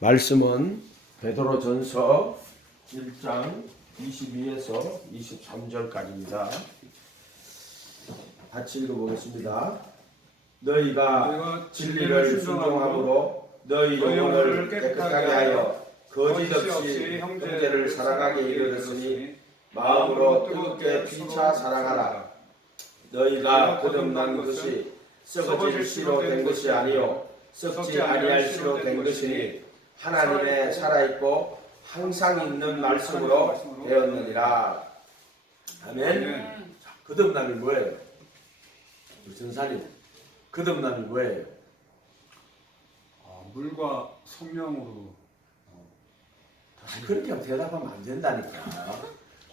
말씀은 베드로전서 1장 22에서 23절까지입니다. 같이 읽어보겠습니다. 너희가 진리를 순종함으로 너희 영혼을 깨끗하게 하여 거짓 없이 형제를 사랑하게 이르렀으니 마음으로 뜨겁게 피차 사랑하라. 너희가 거듭난 것이 썩어질 씨로 된 것이 아니요 썩지 아니할 씨로 된 것이니 하나님의 살아있고 항상 있는 말씀으로 되었느니라. 아멘. 거듭남이 뭐예요? 전사님, 거듭남이 뭐예요? 물과 성령으로 그렇게 대답하면 안 된다니까.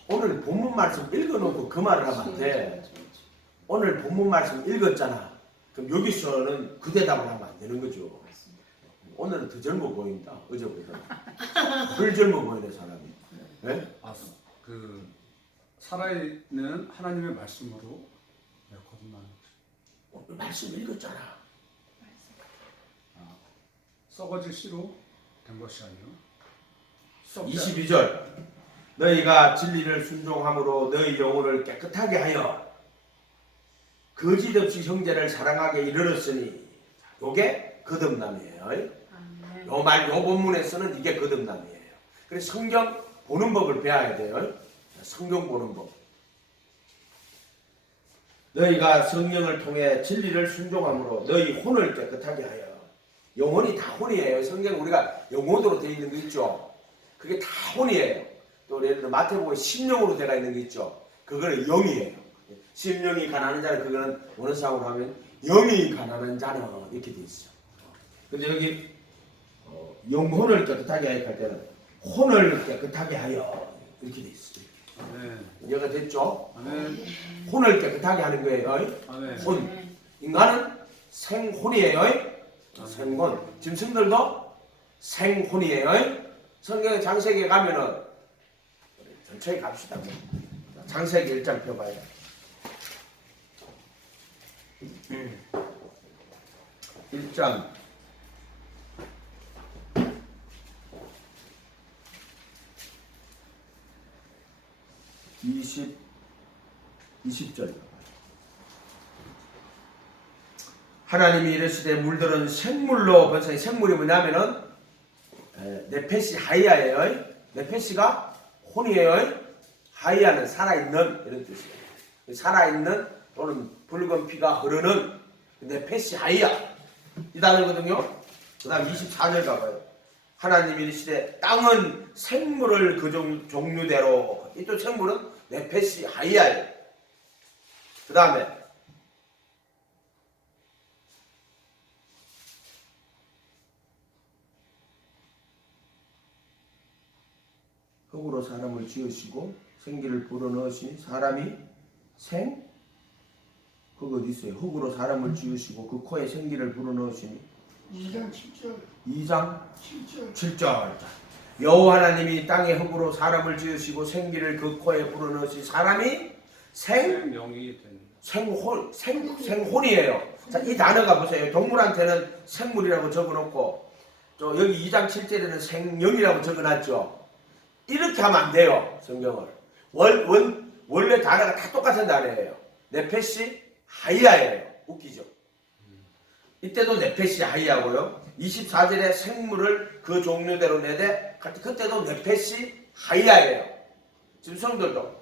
오늘 본문 말씀 읽어놓고 그 말을 하면 안 돼. 오늘 본문 말씀 읽었잖아. 그럼 여기서는 그 대답을 하면 안 되는 거죠. 오늘은 더 젊어 보인다. 어제보다. 덜 젊어 보이네 사람이. 네? 그 살아있는 하나님의 말씀으로 거듭나는 거죠. 오늘 말씀 읽었잖아. 썩어질 씨로 된 것이 아니요 22절 너희가 진리를 순종함으로 너희 영혼을 깨끗하게 하여 거짓 없이 형제를 사랑하게 이르렀으니 요게 거듭남이에요. 요 본문에서는 이게 거듭남이에요. 그래서 성경 보는 법을 배워야 돼요. 성경 보는 법. 너희가 성령을 통해 진리를 순종함으로 너희 혼을 깨끗하게 하여. 영혼이 다 혼이에요. 성경 우리가 영혼으로 되어 있는 거 있죠. 그게 다 혼이에요. 또 예를 들어 마태복음에 심령으로 되어 있는 거 있죠. 그거는 영이에요. 심령이 가난한 자는 그거는 원어상으로 하면 영이 가난한 자는 이렇게 돼 있어. 근데 여기 영혼을 깨끗하게 하여 할 때는 혼을 깨끗하게 하여 이렇게 돼 있어. 이해가 됐죠? 혼을 깨끗하게 하는 거예요. 혼. 인간은 생혼이에요. 생혼. 짐승들도 생혼이에요. 성경의 창세기에 가면은 천천히 갑시다. 창세기 1장 펴봐요. 1장 20절 하나님이 이르시되 물들은 생물로 번성해. 생물이 뭐냐면은 네페시 하이아예요. 네페시가 혼이에요. 하이아는 살아있는 이런 뜻이에요. 살아있는 또는 붉은 피가 흐르는 네페시 하이아 이 단어거든요. 그 다음 24절 가봐요. 하나님이 이르시되 땅은 생물을 그 종류대로. 이 또 생물은 네페시 하이아예요. 그 다음에 흙으로 사람을 지으시고 생기를 불어넣으시니 사람이 그거 어디 있어요? 흙으로 사람을 지으시고 그 코에 생기를 불어넣으시니 2장 7절 2장 7절 여호와 하나님이 땅에 흙으로 사람을 지으시고 생기를 그 코에 불어넣으시 사람이 생명이 된 생혼이에요. 자, 이 단어가 보세요. 동물한테는 생물이라고 적어놓고 또 여기 2장 7절에는 생명이라고 적어놨죠. 이렇게 하면 안 돼요. 성경을 원래 단어가 다 똑같은 단어예요. 네페시 하이아예요. 웃기죠. 이때도 네페시 하이아고요. 24절에 생물을 그 종류대로 내되 그때도 네페시 하이아예요. 지금 성들도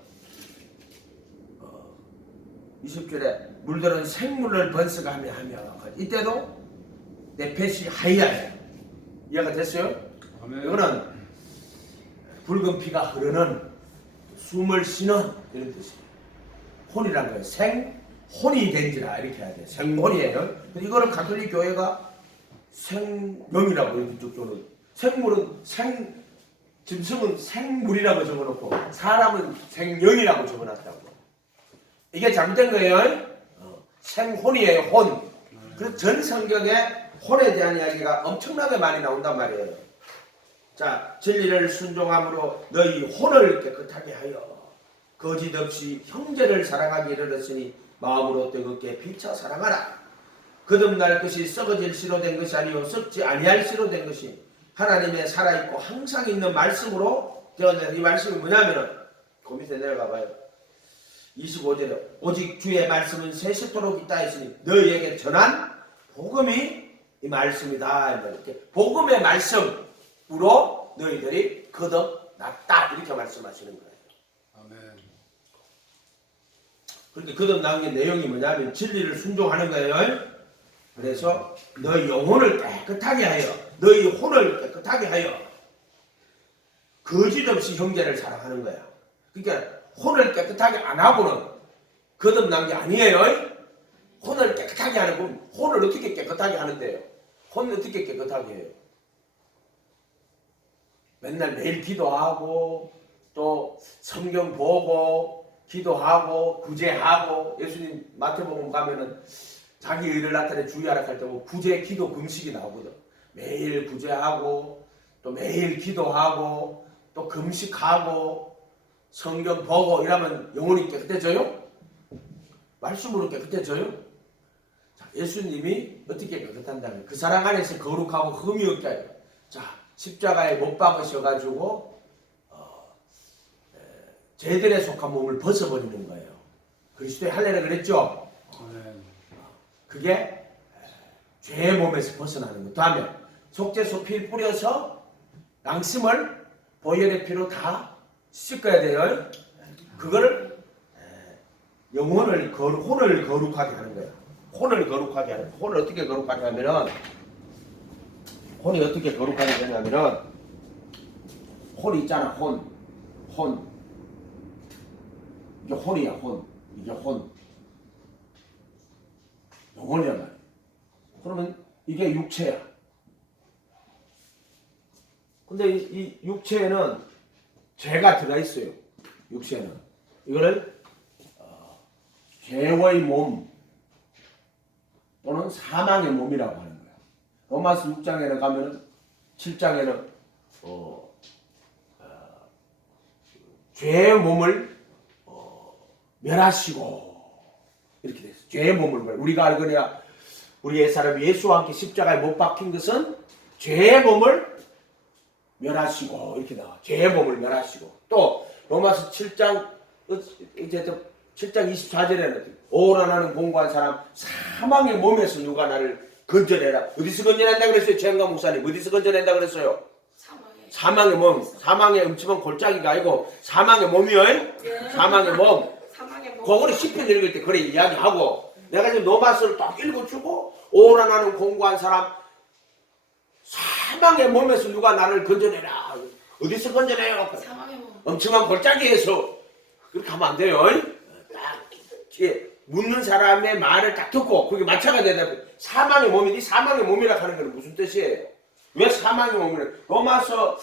20절에 물들은 생물을 번성하며 이때도 네페시 하이아예요. 이해가 됐어요? 이거는 붉은 피가 흐르는 숨을 쉬는 이런 뜻이에요. 혼이란 거예요. 생혼이 된지라 이렇게 해야 돼요. 생혼이에요. 이거를 가톨릭 교회가 생명이라고 이렇게 적어놓고 생물은 짐승은 생물이라고 적어놓고 사람은 생명이라고 적어놨다고. 이게 잘못된 거예요. 생혼이에요. 혼. 그래서 전 성경에 혼에 대한 이야기가 엄청나게 많이 나온단 말이에요. 자, 진리를 순종함으로 너희 혼을 깨끗하게 하여 거짓 없이 형제를 사랑하기 이르렀으니 마음으로 뜨겁게 피차 사랑하라. 거듭날 것이 썩어질 씨로 된 것이 아니요 썩지 아니할 씨로 된 것이 하나님의 살아있고 항상 있는 말씀으로 되었는데 이 말씀이 뭐냐면은 그 밑에 내려가 봐요. 25절에 오직 주의 말씀은 세세토록 있다 했으니 너희에게 전한 복음이 이 말씀이다. 이렇게 복음의 말씀으로 너희들이 거듭났다 이렇게 말씀하시는 거예요. 아멘. 그런데 거듭난 게 내용이 뭐냐면 진리를 순종하는 거예요. 그래서 너희 영혼을 깨끗하게 하여 너희 혼을 깨끗하게 하여 거짓 없이 형제를 사랑하는 거야. 그러니까 혼을 깨끗하게 안 하고는 거듭난 게 아니에요. 혼을 깨끗하게 하는 건 혼을 어떻게 깨끗하게 하는데요? 혼을 어떻게 깨끗하게 해요? 맨날 매일 기도하고 또 성경 보고 기도하고 구제하고 예수님 마태복음 가면은 자기 의를 나타내 주의하라 할 때 구제 기도 금식이 나오거든. 매일 구제하고 또 매일 기도하고 또 금식하고 성경 보고 이러면 영혼이 깨끗해져요? 말씀으로 깨끗해져요? 자, 예수님이 어떻게 깨끗한다면 그 사랑 안에서 거룩하고 흠이 없게 하여 자 십자가에 못 박으셔가지고 죄들에 속한 몸을 벗어버리는 거예요. 그리스도의 할례라 그랬죠? 아멘. 그게 죄의 몸에서 벗어나는 것. 다음에 속죄소 피를 뿌려서 양심을 보혈의 피로 다 씻어야 돼요. 그거를 영혼을 혼을 거룩하게 하는 거예요. 혼을 거룩하게 하는 거예요. 혼을 어떻게 거룩하게 하면은 혼이 어떻게 거룩하게 되냐면은 혼이 있잖아. 혼 이게 혼이야. 혼 이게 혼 영혼이란 말이야. 그러면 이게 육체야. 근데 이 육체에는 죄가 들어가 있어요. 육체에는 이거를 죄의 몸 또는 사망의 몸이라고 하는 거야. 로마서 6장에는 가면은 7장에는 죄의 몸을 멸하시고 이렇게 됐어. 죄의 몸을 우리가 알거냐 우리 옛사람 예수와 함께 십자가에 못 박힌 것은 죄의 몸을 멸하시고 이렇게 나와. 죄의 몸을 멸하시고 또 로마서 7장 24절에는 오라 나는 공고한 사람 사망의 몸에서 누가 나를 건져내라. 어디서 건져낸다 그랬어요? 최영감 목사님 어디서 건져낸다 그랬어요? 사망의 몸. 사망의 음침한 골짜기가 아니고 사망의 몸이요. 네. 사망의 몸. 그거를 시편 읽을 때 그래 이야기하고 내가 지금 로마서를 딱 읽어주고 오라 나는 공고한 사람 사망의 몸에서 누가 나를 건져내라. 어디서 건져내요? 사망의 몸. 엄청난 골짜기에서. 그렇게 하면 안 돼요. 딱 묻는 사람의 말을 딱 듣고 그게 마차가 되면 사망의 몸이니 사망의 몸이라 하는 건 무슨 뜻이에요? 왜 사망의 몸이래? 로마서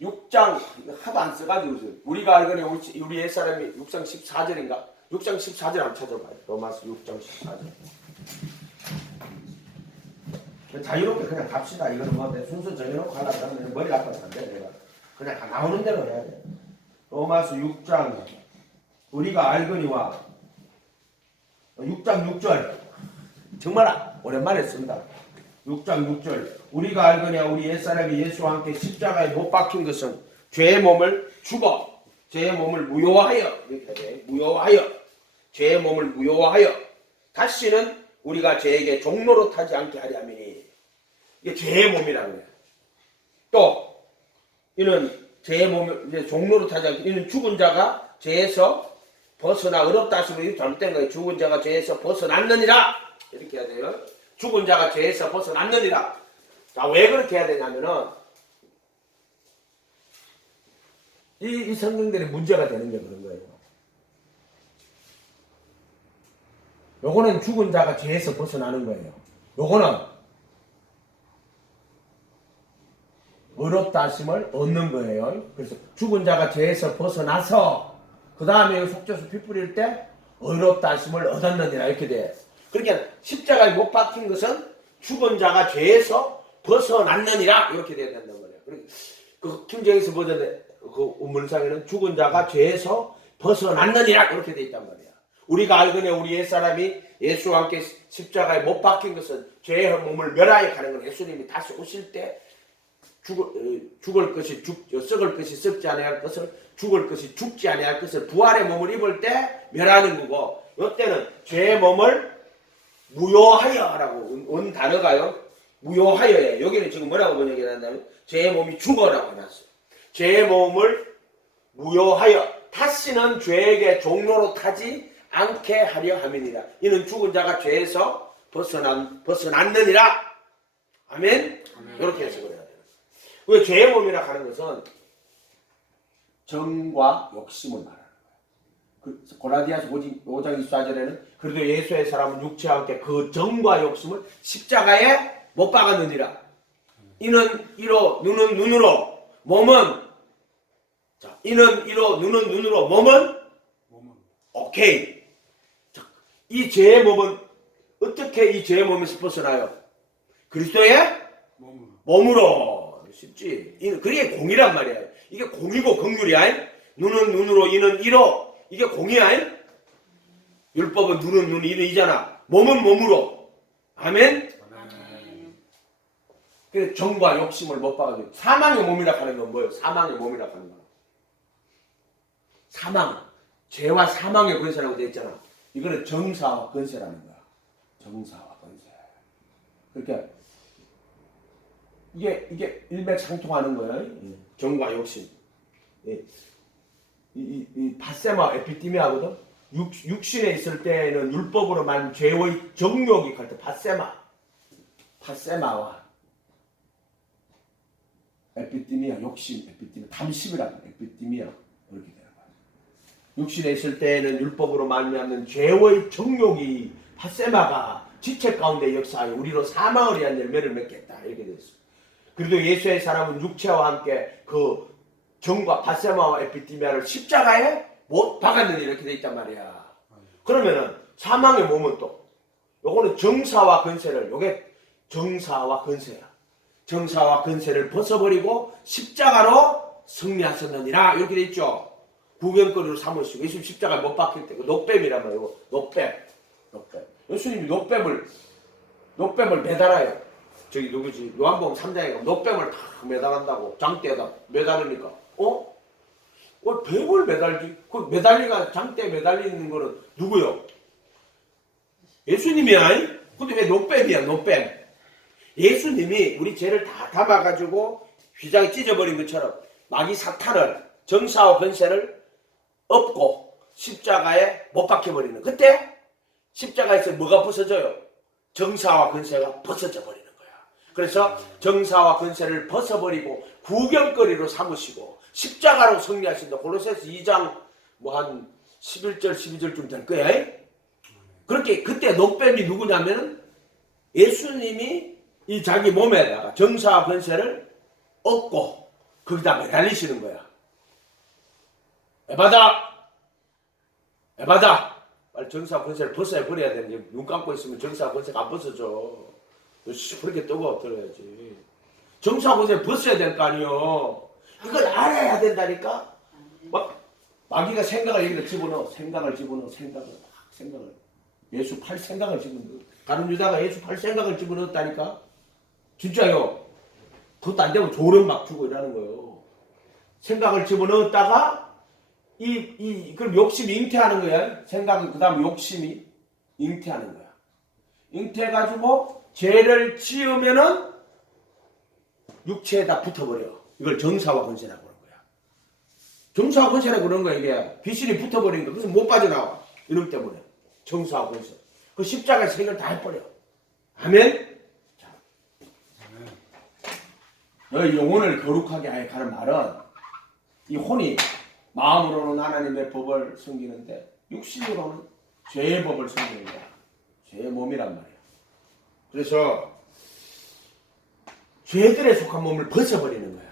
6장 하도 안 써가지고 우리가 알거니 우리 옛사람이 6장 14절인가? 6장 14절 한번 찾아봐요. 로마서 6장 14절. 자유롭게 그냥 갑시다. 이거는 뭐 내 순서 정해놓고 하려고 하면 머리 아파서 안 돼. 내가 그냥 다 나오는 대로 해야 돼. 로마서 6장 우리가 알거니와 6장 6절 정말 오랜만에 쓴다. 6장 6절 우리가 알거니와 우리 옛사람이 예수와 함께 십자가에 못 박힌 것은 죄의 몸을 죽어 죄의 몸을 무효화하여 이렇게 돼. 무효화하여 죄의 몸을 무효화하여 다시는 우리가 죄에게 종로로 타지 않게 하려 함이니 이게 죄의 몸이라고 해요. 또 이는 죄의 몸을 이제 종로로 타지 않게 이는 죽은 자가 죄에서 벗어나 어렵다 하시면 잘못된 거예요. 죽은 자가 죄에서 벗어났느니라 이렇게 해야 돼요. 죽은 자가 죄에서 벗어났느니라. 자, 왜 그렇게 해야 되냐면은 이 성경들이 문제가 되는 게 그런 거예요. 요거는 죽은 자가 죄에서 벗어나는 거예요. 요거는 어렵다 하심을 얻는 거예요. 그래서 죽은 자가 죄에서 벗어나서 그 다음에 속죄소 피 뿌릴 때 어렵다 하심을 얻었느니라 이렇게 돼. 그러니까 십자가에 못 박힌 것은 죽은 자가 죄에서 벗어났느니라 이렇게 돼야 된다는 거예요. 그 김정에서 보던데 그 문상에는 죽은 자가 죄에서 벗어났느니라 이렇게 돼 있단 말이야. 우리가 알거니와 우리 옛사람이 예수와 함께 십자가에 못 박힌 것은 죄의 몸을 멸하여 가는 건 예수님이 다시 오실 때 죽을 것이 썩을 것이 썩지 아니할 것을, 죽을 것이 죽지 아니할 것을 부활의 몸을 입을 때 멸하는 거고, 이때는 죄의 몸을 무효하여라고 온 단어가요. 무효하여예요. 여기는 지금 뭐라고 번역해놨냐면 죄의 몸이 죽어라고 해놨어요. 죄의 몸을 무효하여, 다시는 죄에게 종로로 타지 않게 하려 함이니라. 이는 죽은 자가 죄에서 벗어났느니라. 아멘. 이렇게 해석을 해야 돼요. 왜 죄의 몸이라 하는 것은 정과 욕심을 말하는 거예요. 골라디아서 5장 24절에는 그래도 예수의 사람은 육체와 함께 그 정과 욕심을 십자가에 못 박았느니라. 이는 이로 눈은 눈으로 몸은, 자, 이는 이로 눈은 눈으로 몸은 오케이. 자, 이 죄의 몸은 어떻게 이 죄의 몸에서 벗어나요? 그리스도의 몸으로. 쉽지. 그게 공이란 말이야. 이게 공이고 긍휼이야. 눈은 눈으로, 이는 이로. 이게 공이야. 율법은 눈은 눈, 이는 이잖아. 몸은 몸으로. 아멘. 그 정과 욕심을 못 박아줘. 사망의 몸이라 하는 건 뭐예요? 사망의 몸이라 하는 거. 사망. 죄와 사망의 권세라고 되어 있잖아. 이거는 정사와 권세라는 거야. 정사와 권세. 그러니까 이게 일맥상통하는 거예요. 정과 욕심. 이 바세마 에피티미아거든. 육신에 있을 때는 율법으로 말하는 죄의 정욕이 갈 때 바세마와 에피티미아, 욕심, 에피티미아, 탐심이라고 에피티미아 그렇게 되는 거야. 육신에 있을 때는 율법으로 말미암는 죄의 정욕이 바세마가 지체 가운데 역사하여 우리로 사망을 위한 열매를 맺겠다 이렇게 됐어. 그래도 예수의 사람은 육체와 함께 그 정과 바세마와 에피티미아를 십자가에 못 박았느니 이렇게 돼 있단 말이야. 그러면은 사망의 몸은 또 요거는 정사와 권세를, 요게 정사와 권세야. 정사와 권세를 벗어버리고 십자가로 승리하셨느니라 이렇게 돼 있죠. 구경거리로 삼으시고 예수님 십자가에 못 박힐 때 그 노뱀이란 말이에요. 노뱀. 예수님이 노뱀을 매달아요. 저기 누구지? 요한복음 3장에 가면 노뱀을 다 매달한다고. 장대에다 매달으니까 뱀을 매달지? 그 매달리가 장대에 매달리는 거는 누구요? 예수님이야. 근데 왜 노뱀이야? 노뱀. 예수님이 우리 죄를 다 담아가지고 휘장에 찢어버린 것처럼 마귀 사탄을, 정사와 권세를 엎고 십자가에 못 박혀버리는, 그때 십자가에서 뭐가 벗어져요? 정사와 권세가 벗어져 버리는 거야. 그래서 정사와 권세를 벗어버리고 구경거리로 삼으시고 십자가로 승리하신다. 골로새서 2장 뭐 한 11절 12절쯤 될 거야. 그렇게 그때 노뱀이 누구냐면은 예수님이 이 자기 몸에다가 정사와 권세를 얻고 거기다 매달리시는 거야. 에바다 빨리 정사와 권세를 벗어야 버려야 되는데 눈 감고 있으면 정사와 권세가 안 벗어져. 그렇게 뜨고 들어야지. 정사와 권세를 벗어야 될 거 아니요. 이걸 알아야 된다니까. 막 마귀가 생각을 여기다 집어넣어. 생각을 예수 팔 생각을 집어넣어. 가룟 유다가 예수 팔 생각을 집어넣었다니까. 진짜요. 그것도 안 되면 조롱 막 주고 이러는 거예요. 생각을 집어넣었다가 그럼 욕심이 잉태하는 거야. 생각은 그 다음 욕심이 잉태하는 거야. 잉태해가지고 죄를 지으면은 육체에다 붙어버려. 이걸 정사와 권세라고 그러는 거야. 정사와 권세라고 그러는 거야. 이게 귀신이 붙어버린 거. 그래서 못 빠져나와. 이놈 때문에. 정사와 권세. 그 십자가에서 해결 다 해버려. 아멘. 자, 너희 영혼을 거룩하게 하여 가는 말은 이 혼이 마음으로는 하나님의 법을 섬기는데 육신으로는 죄의 법을 섬기는 거야. 죄의 몸이란 말이야. 그래서 죄들에 속한 몸을 벗어버리는 거야.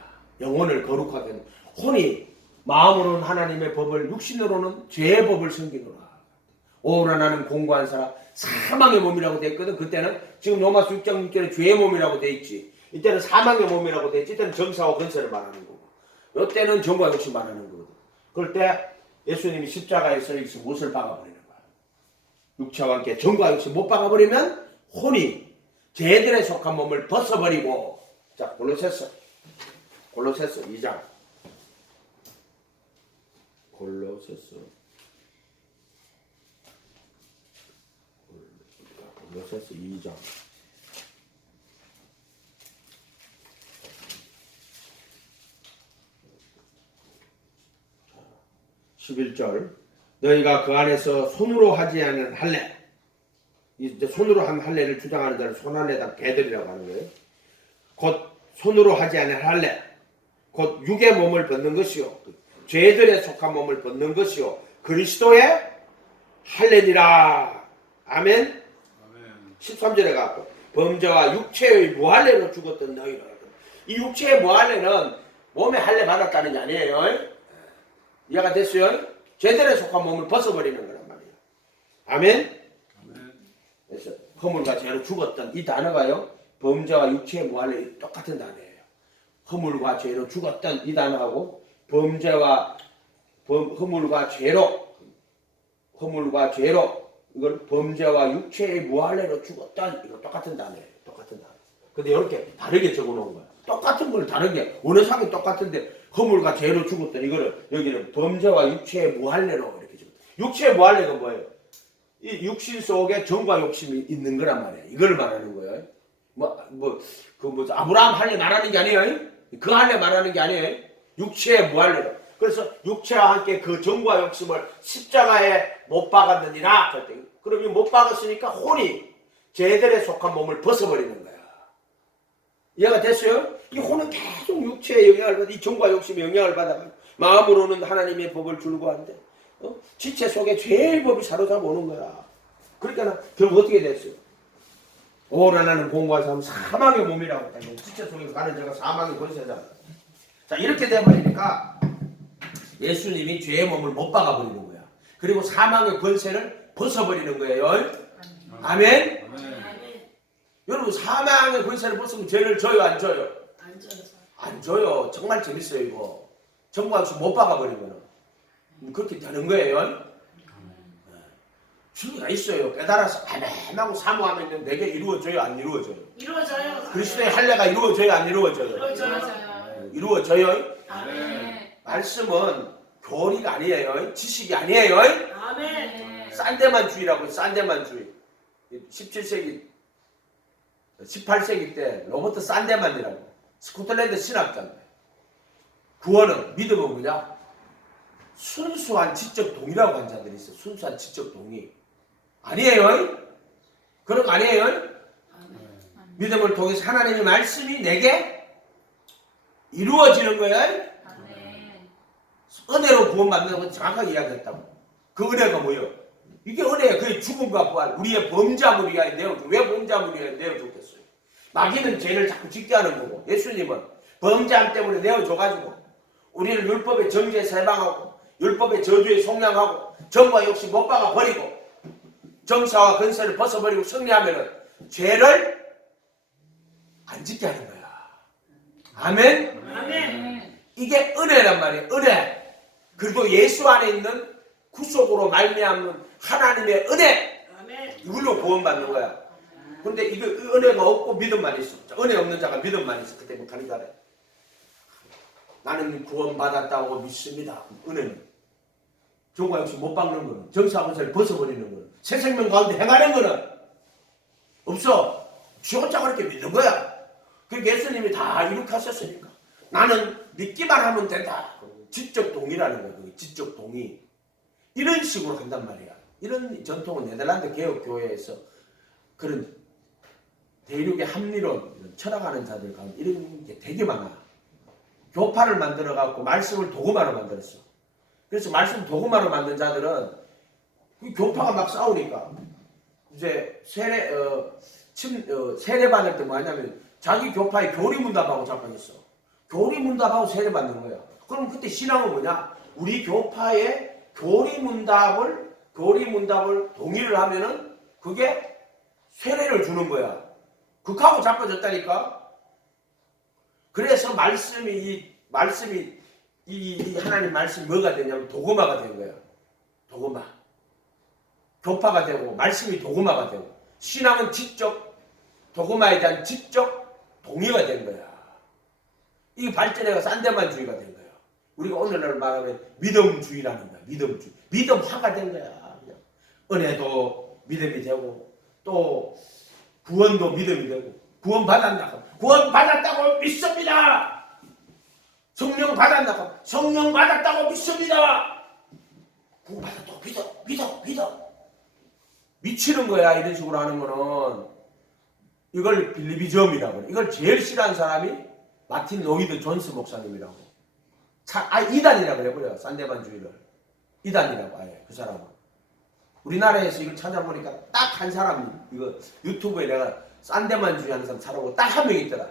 영혼을 거룩하게 하는. 혼이 마음으로는 하나님의 법을, 육신으로는 죄의 법을 섬기노라. 오라 나는 공고한 사람, 사망의 몸이라고 되어 있거든. 그때는 지금 로마서 6장 6절에 죄의 몸이라고 되어 있지. 이때는 사망의 몸이라고 되어 있지. 이때는 정사와 권세를 말하는 거고, 이때는 정과 욕심 말하는 거거든. 그럴 때 예수님이 십자가에서 여기서 못을 박아버리는 거야. 육체와 함께 정과 욕심 못 박아버리면 혼이 죄들에 속한 몸을 벗어버리고, 자 골로새서 골로새서 2장. 골로새서 2장. 11절. 너희가 그 안에서 손으로 하지 않은 할례. 이제 손으로 한 할례를 주장하는 자를 손할례다 개들이라고 하는 거예요. 곧 손으로 하지 않은 할례. 곧 육의 몸을 벗는 것이요 죄들에 속한 몸을 벗는 것이요 그리스도의 할례니라. 아멘. 13절에 가고 범죄와 육체의 무할례로 죽었던 너희는. 이 육체의 무할례는 몸에 할례 받았다는 게 아니에요. 이해가 됐어요? 죄들에 속한 몸을 벗어버리는 거란 말이에요. 아멘. 그래서 허물과 죄로 죽었던 이 단어가요, 범죄와 육체의 무할례 똑같은 단어예요. 허물과 죄로 죽었던 이 단어하고 허물과 죄로 이걸 범죄와 육체의 무할례로 죽었던 이거 똑같은 단어예요. 똑같은 단어. 근데 이렇게 다르게 적어놓은 거야. 똑같은 걸 다르게 원어상이 똑같은데 허물과 죄로 죽었던 이거를 여기는 범죄와 육체의 무할례로 이렇게 적었다. 육체의 무할례가 뭐예요? 이 육신 속에 정과 욕심이 있는 거란 말이에요. 이걸 말하는 거예요. 아브라함 할례 말하는 게 아니에요. 그 할례 말하는 게 아니에요. 육체의 무할례로. 그래서 육체와 함께 그 정과 욕심을 십자가에 못 박았느니라. 그럼 이 못 박았으니까 혼이 죄들에 속한 몸을 벗어버리는 거야. 이해가 됐어요? 이 혼은 계속 육체의 영향을 받아, 이 정과 욕심의 영향을 받아 마음으로는 하나님의 법을 줄고한데 지체 속에 죄의 법이 사로잡아 오는 거야. 그러니까 결국 어떻게 됐어요? 오라 나는 공고한 사람 사망의 몸이라고 했다. 지체 속에서 가는 자가 사망의 권세다. 자, 이렇게 돼버리니까 예수님이 죄의 몸을 못 박아버리는 거야. 그리고 사망의 권세를 벗어버리는 거예요. 아멘. 여러분, 사망의 권세를 벗으면 죄를 져요, 안 져요? 안 져요. 정말 재밌어요, 이거. 정말 못 박아버리면 그렇게 되는 거예요. 진리가 있어요. 깨달아서 애매하고 사모하면 내게 이루어져요, 안 이루어져요? 이루어져요. 그리스도의 할례가 이루어져요, 안 이루어져요? 이루어져요. 이루어져요. 아멘. 말씀은 교리가 아니에요. 지식이 아니에요. 아멘. 싼데만주의라고 해요. 싼데만주의. 18세기 때 로버트 싼데만이라고 스코틀랜드 신학자인데 구원은 믿음은 뭐냐? 순수한 지적 동의라고 한 자들이 있어요. 순수한 지적 동의. 아니에요? 그런 거 아니에요? 믿음을 통해서 하나님의 말씀이 내게 이루어지는 거예요. 은혜로 구원받는 건 정확하게 이야기했다고. 그 은혜가 뭐예요? 이게 은혜예요. 그게 죽음과 부활. 우리의 범죄함을 위하여 내어줘. 왜 범죄함을 위하여 내어줬겠어요? 마귀는 죄를 자꾸 짓게 하는 거고, 예수님은 범죄함 때문에 내어줘가지고 우리를 율법의 정죄에서 해방하고 율법의 저주에 속량하고 정과 욕심 못 박아 버리고 정사와 근세를 벗어버리고 승리하면은 죄를 안 짓게 하는 거야. 아멘. 아멘. 이게 은혜란 말이에요. 은혜. 그리고 예수 안에 있는 구속으로 말미암는 하나님의 은혜. 아멘. 이걸로 구원받는 거야. 근데 이거 은혜가 없고 믿음만 있어. 은혜 없는 자가 믿음만 있어. 그때 못하는 자래. 나는 구원받았다고 믿습니다. 은혜는. 정과 역시 못 박는 거는, 정사 권세를 벗어버리는 거는, 새 생명 가운데 행하는 거는 없어. 지 혼자 그렇게 믿는 거야. 그러니까 예수님이 다 이렇게 하셨으니까 나는 믿기만 하면 된다. 지적 동의라는 거야. 지적 동의. 이런 식으로 한단 말이야. 이런 전통은 네덜란드 개혁교회에서 그런 대륙의 합리론, 철학하는 자들 가운데 이런 게 되게 많아. 교파를 만들어갖고 말씀을 도구마로 만들었어. 그래서 말씀 도구마로 만든 자들은 교파가 막 싸우니까 이제 세례 받을 때 뭐 하냐면 자기 교파의 교리문답하고 자빠졌어. 교리문답하고 세례 받는 거야. 그럼 그때 신앙은 뭐냐? 우리 교파의 교리문답을 동의를 하면은 그게 세례를 주는 거야. 그하고 자빠졌다니까. 그래서 말씀이 이 하나님 말씀이 뭐가 되냐면 도구마가 된 거야. 도구마. 교파가 되고 말씀이 도구마가 되고 신앙은 지적 도구마에 대한 지적 동의가 된 거야. 이게 발전해가 싼데만주의가 된 거야. 우리가 오늘날 말하면 믿음주의라는 거야. 믿음주의. 믿음화가 된 거야. 그냥. 은혜도 믿음이 되고 또 구원도 믿음이 되고 구원 받았다고 믿습니다. 성령 받았다고 성령 받았다고 믿습니다. 구원 받았다고 믿어. 미치는 거야. 이런 식으로 하는 거는 이걸 빌리비즘이라고 그래. 이걸 제일 싫어하는 사람이 마틴 로이드 존스 목사님이라고. 이단이라고 그래버려요. 싼데만주의를. 이단이라고 아예 그 사람은. 우리나라에서 이걸 찾아보니까 딱 한 사람이 이거 유튜브에 내가 싼데만주의 하는 사람 찾아보고 딱 한 명 있더라.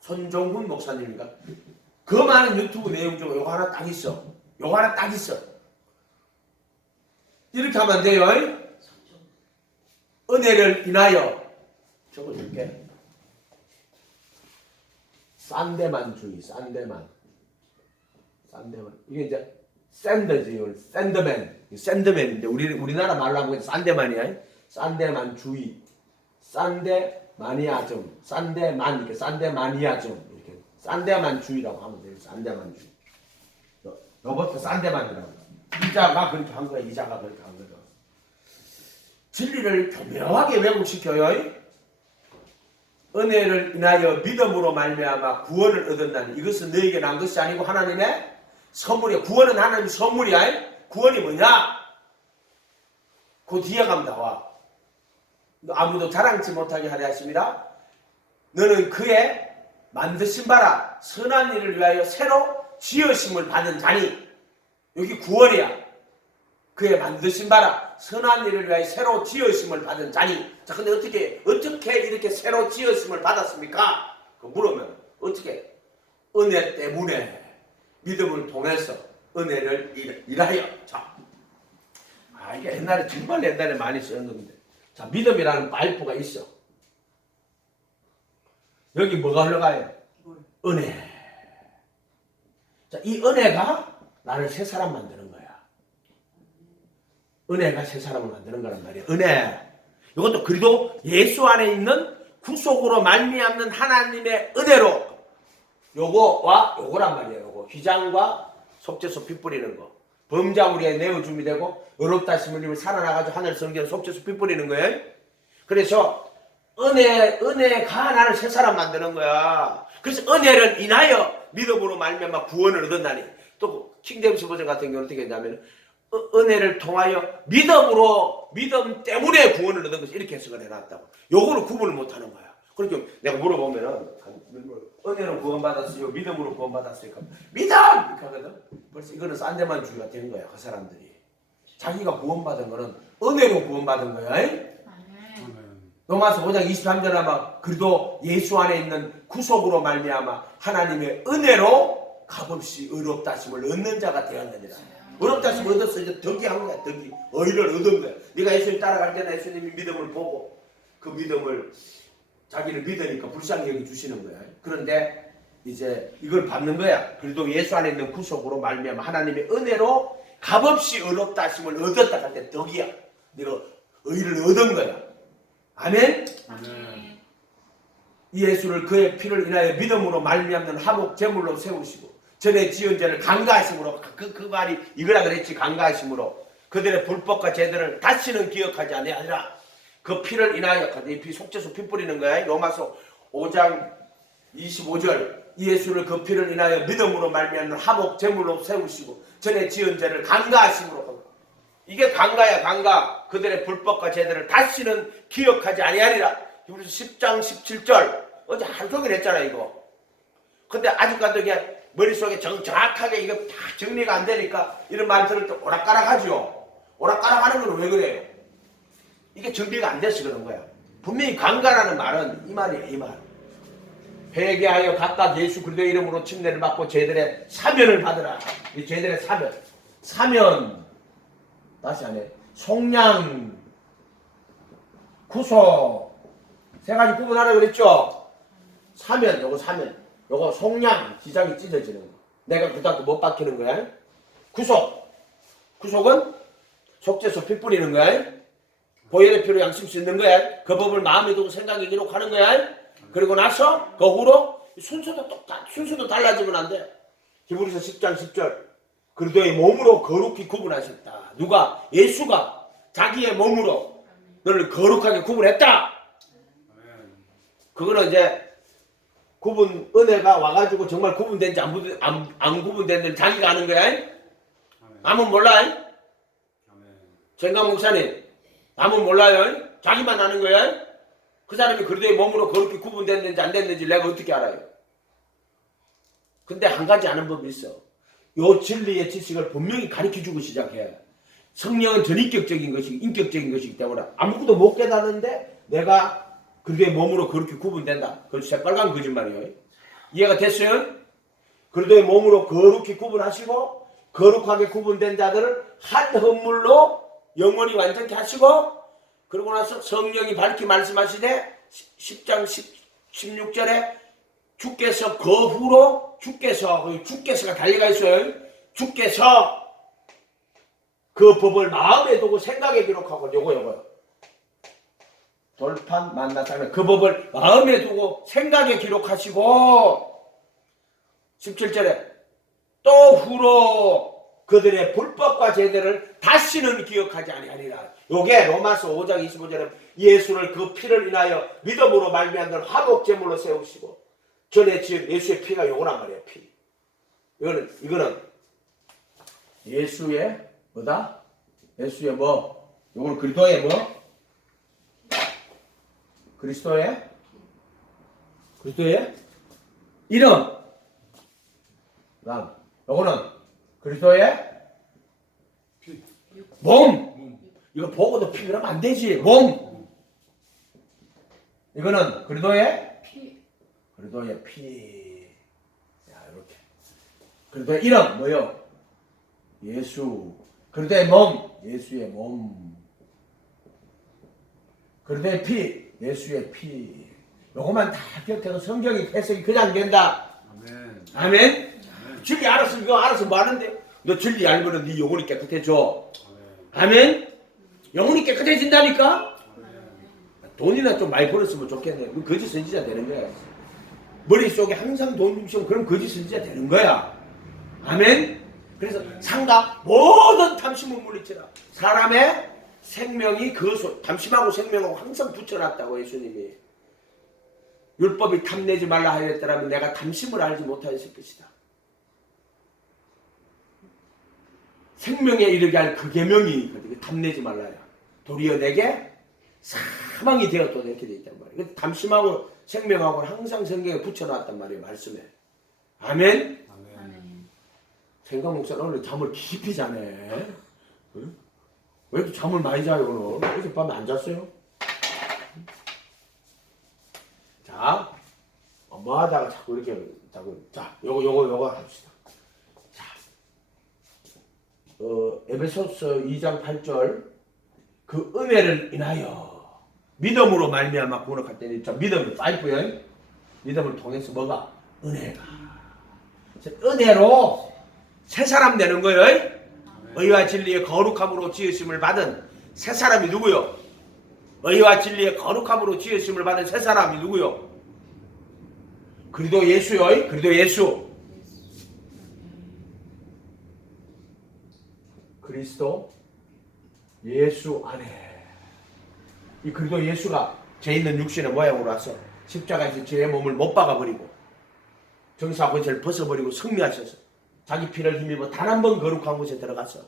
손종훈 목사님인가? 그 많은 유튜브 내용 중에 요거 하나 딱 있어. 요거 하나 딱 있어. 이렇게 하면 안 돼요. 은혜를 인하여 적어줄게. 싼데만주의, 싼데만. 이게 이제 샌더지, 샌더맨인데 우리나라 말로 하면 싼데만이야. 싼데만주의, 싼데마니아즘, 이렇게 싼데마니아즘 이렇게 싼데만주의라고 하면 돼요. 싼데만주의. 로버트 싼데만이라고. 이자가 그렇게 한 거야. 이자가 그렇게 한 거죠. 진리를 교묘하게 왜곡시켜요. 은혜를 인하여 믿음으로 말미암아 구원을 얻었나니 이것은 너에게 난 것이 아니고 하나님의 선물이야. 구원은 하나님의 선물이야. 구원이 뭐냐? 그 뒤에 가면 나와. 아무도 자랑치 못하게 하려 하십니다. 너는 그의 만드신 바라 선한 일을 위하여 새로 지으심을 받은 자니. 여기 구원이야. 그의 만드신 바라 선한 일을 위하여 새로 지으심을 받은 자니. 자, 근데 어떻게 이렇게 새로 지으심을 받았습니까? 그 물으면 어떻게? 은혜 때문에 믿음을 통해서 은혜를 일하여. 자, 이게 정말 옛날에 많이 쓰였는데. 자, 믿음이라는 파이프가 있어. 여기 뭐가 흘러가요? 은혜. 자, 이 은혜가 나를 새 사람 만드는 거야. 은혜가 새 사람을 만드는 거란 말이야. 은혜. 이것도 그리고 예수 안에 있는 구속으로 말미암는 하나님의 은혜로 요거와 요거란 말이에요. 요거 휘장과 속죄소 피 뿌리는 거. 범자 우리의 내어줌이 되고 의롭다 하심을 입을 살아나가지고 하늘 성전 속죄소 피 뿌리는 거예요. 그래서 은혜가 나를 새 사람 만드는 거야. 그래서 은혜를 인하여 믿음으로 말미암아 구원을 얻었나니. 또 킹제임스 버전 같은 경우는 어떻게 했냐면 은혜를 통하여 믿음 때문에 구원을 얻은 것이 이렇게 해석을 해놨다고. 요거는 구분을 못하는 거야. 그러니까 내가 물어보면은 은혜로 구원받았어요? 믿음으로 구원받았어요? 믿음! 이렇게 하거든. 벌써 이거는 싼데만주의가 된 거야. 그 사람들이. 자기가 구원받은 거는 은혜로 구원받은 거야. 로마서 5장 23절에 아마 그래도 예수 안에 있는 구속으로 말미암아 하나님의 은혜로 값없이 의롭다 하심을 얻는 자가 되었느니라. 의롭다 하심을 얻었어. 이제 덕이 한 거야. 덕이. 의를 얻은 거야. 네가 예수님 따라갈 때는 예수님이 믿음을 보고 그 믿음을 자기를 믿으니까 불쌍히 여기 주시는 거야. 그런데 이제 이걸 받는 거야. 그래도 예수 안에 있는 구속으로 말미암아 하나님의 은혜로 값없이 의롭다 하심을 얻었다 할 때 덕이야. 네가 의를 얻은 거야. 아멘? 아멘. 이 예수를 그의 피를 인하여 믿음으로 말미암는 화목 제물로 세우시고 전에 지은 죄를 간과하심으로 그 말이 이거라 그랬지. 간과하심으로 그들의 불법과 죄들을 다시는 기억하지 아니하리라. 그 피를 인하여 이 피 속죄소 피 뿌리는 거야. 로마서 5장 25절 이 예수를 그 피를 인하여 믿음으로 말미암는 화목 제물로 세우시고 전에 지은 죄를 간과하심으로. 이게 간과야. 간과. 그들의 불법과 죄들을 다시는 기억하지 아니하리라. 히브리서 10장 17절 어제 하루 종일 했잖아 이거. 근데 아직까지 이게 머릿속에 정확하게 이거 다 정리가 안 되니까 이런 말 들을 때 오락가락하죠. 오락가락하는 건 왜 그래요? 이게 정리가 안 돼서 그런 거야. 분명히 강가라는 말은 이 말이에요. 이 말. 회개하여 각각 예수 그리스도의 이름으로 침례를 받고 죄들의 사면을 받으라. 이 죄들의 사면 다시 안 해. 속량 구속 세 가지 구분하라고 그랬죠. 사면 요거 속량 기장이 찢어지는 거. 내가 그다음부터 못 박히는 거야. 구속은 속죄소 피 뿌리는 거야. 보혈의 피로 양심 수 있는 거야. 그 법을 마음에 두고 생각에 기록하는 거야. 그리고 나서 그 후로 순서도 달라지면 안 돼. 히브리서 10장 10절. 그리스도의 몸으로 거룩히 구분하셨다. 누가? 예수가 자기의 몸으로 너를 거룩하게 구분했다. 그거는 이제 은혜가 와가지고 정말 구분된지 안 구분된지 자기가 아는 거야. 남은 몰라. 정강 목사님, 남은 몰라요. 자기만 아는 거야. 그 사람이 그리스도의 몸으로 거룩히 구분됐는지 안 됐는지 내가 어떻게 알아요? 근데 한 가지 아는 법이 있어. 요 진리의 지식을 분명히 가르쳐주고 시작해. 성령은 전인격적인 것이고 인격적인 것이기 때문에 아무것도 못 깨닫는데 내가 그리스도의 몸으로 그렇게 구분된다. 그건 새빨간 거짓말이에요. 이해가 됐어요? 그리스도의 몸으로 거룩히 구분하시고 거룩하게 구분된 자들을 한 헌물로 영원히 완전케 하시고 그러고 나서 성령이 밝히 말씀하시되 10장 16절에 주께서 그 후로 주께서가 달려가 있어요. 주께서 그 법을 마음에 두고 생각에 기록하고 요거요. 돌판 만나사는 그 법을 마음에 두고 생각에 기록하시고 17절에 또 후로 그들의 불법과 제대를 다시는 기억하지 아니하리라. 요게 로마서 5장 25절에 예수를 그 피를 인하여 믿음으로 말미암는 화목 제물로 세우시고 전에 지은 예수의 피가 요거란 말이에요. 피. 이거는 예수의 뭐다? 예수의 뭐? 요걸 그리스도의 뭐? 그리스도의 이름. 요거는 그리스도의 몸. 이거 보고도 피 그러면 안 되지. 몸. 이거는 그리스도의 피. 야, 이렇게. 그리스도의 이름 뭐요? 예수. 그리스도의 몸. 예수의 몸. 그리스도의 피. 예수의 피. 요거만 다 기억해서 성경이 해석이 그냥 된다. 아멘. 진리 알았으면 이거 알아서 뭐 하는데? 너 진리 알면은 네 영혼이 깨끗해져. 아멘. 영혼이 깨끗해진다니까? 돈이나 좀 많이 벌었으면 좋겠네. 그럼 거짓 선지자 되는 거야. 머릿속에 항상 돈 주시면 그럼 거짓 선지자 되는 거야. 아멘. 그래서 상가 모든 탐심은 물리치라. 사람의 생명이 탐심하고 생명하고 항상 붙여놨다고 예수님이. 율법이 탐내지 말라 하였더라면 내가 탐심을 알지 못하였을 것이다. 생명에 이르게 할 그 계명이 탐내지 말라야. 도리어 내게 사망이 되었다 이렇게 돼 있단 말이에요. 탐심하고 생명하고 항상 성경에 붙여놨단 말이에요. 말씀에. 아멘. 생각 목사는 오늘 잠을 깊이 자네. 응? 왜 이렇게 잠을 많이 자요 오늘? 어제 밤에 안 잤어요? 자, 뭐 하다가 자꾸 이렇게 자, 요거 합시다. 자, 에베소서 2장 8절 그 은혜를 인하여 믿음으로 말미암아 구원할 때는 믿음을 파이프요. 믿음을 통해서 뭐가? 은혜가. 은혜로 새 사람 되는 거예요. 의와 진리의 거룩함으로 지으심을 받은 새 사람이 누구요? 의와 진리의 거룩함으로 지으심을 받은 새 사람이 누구요? 그리스도 예수요. 그리스도 예수. 그리스도 예수 안에 이 그리스도 예수가 죄 있는 육신의 모양으로 와서 십자가에서 죄의 몸을 못 박아버리고 정사 권세를 벗어버리고 승리하셔서 자기 피를 힘입어 단 한 번 거룩한 곳에 들어가서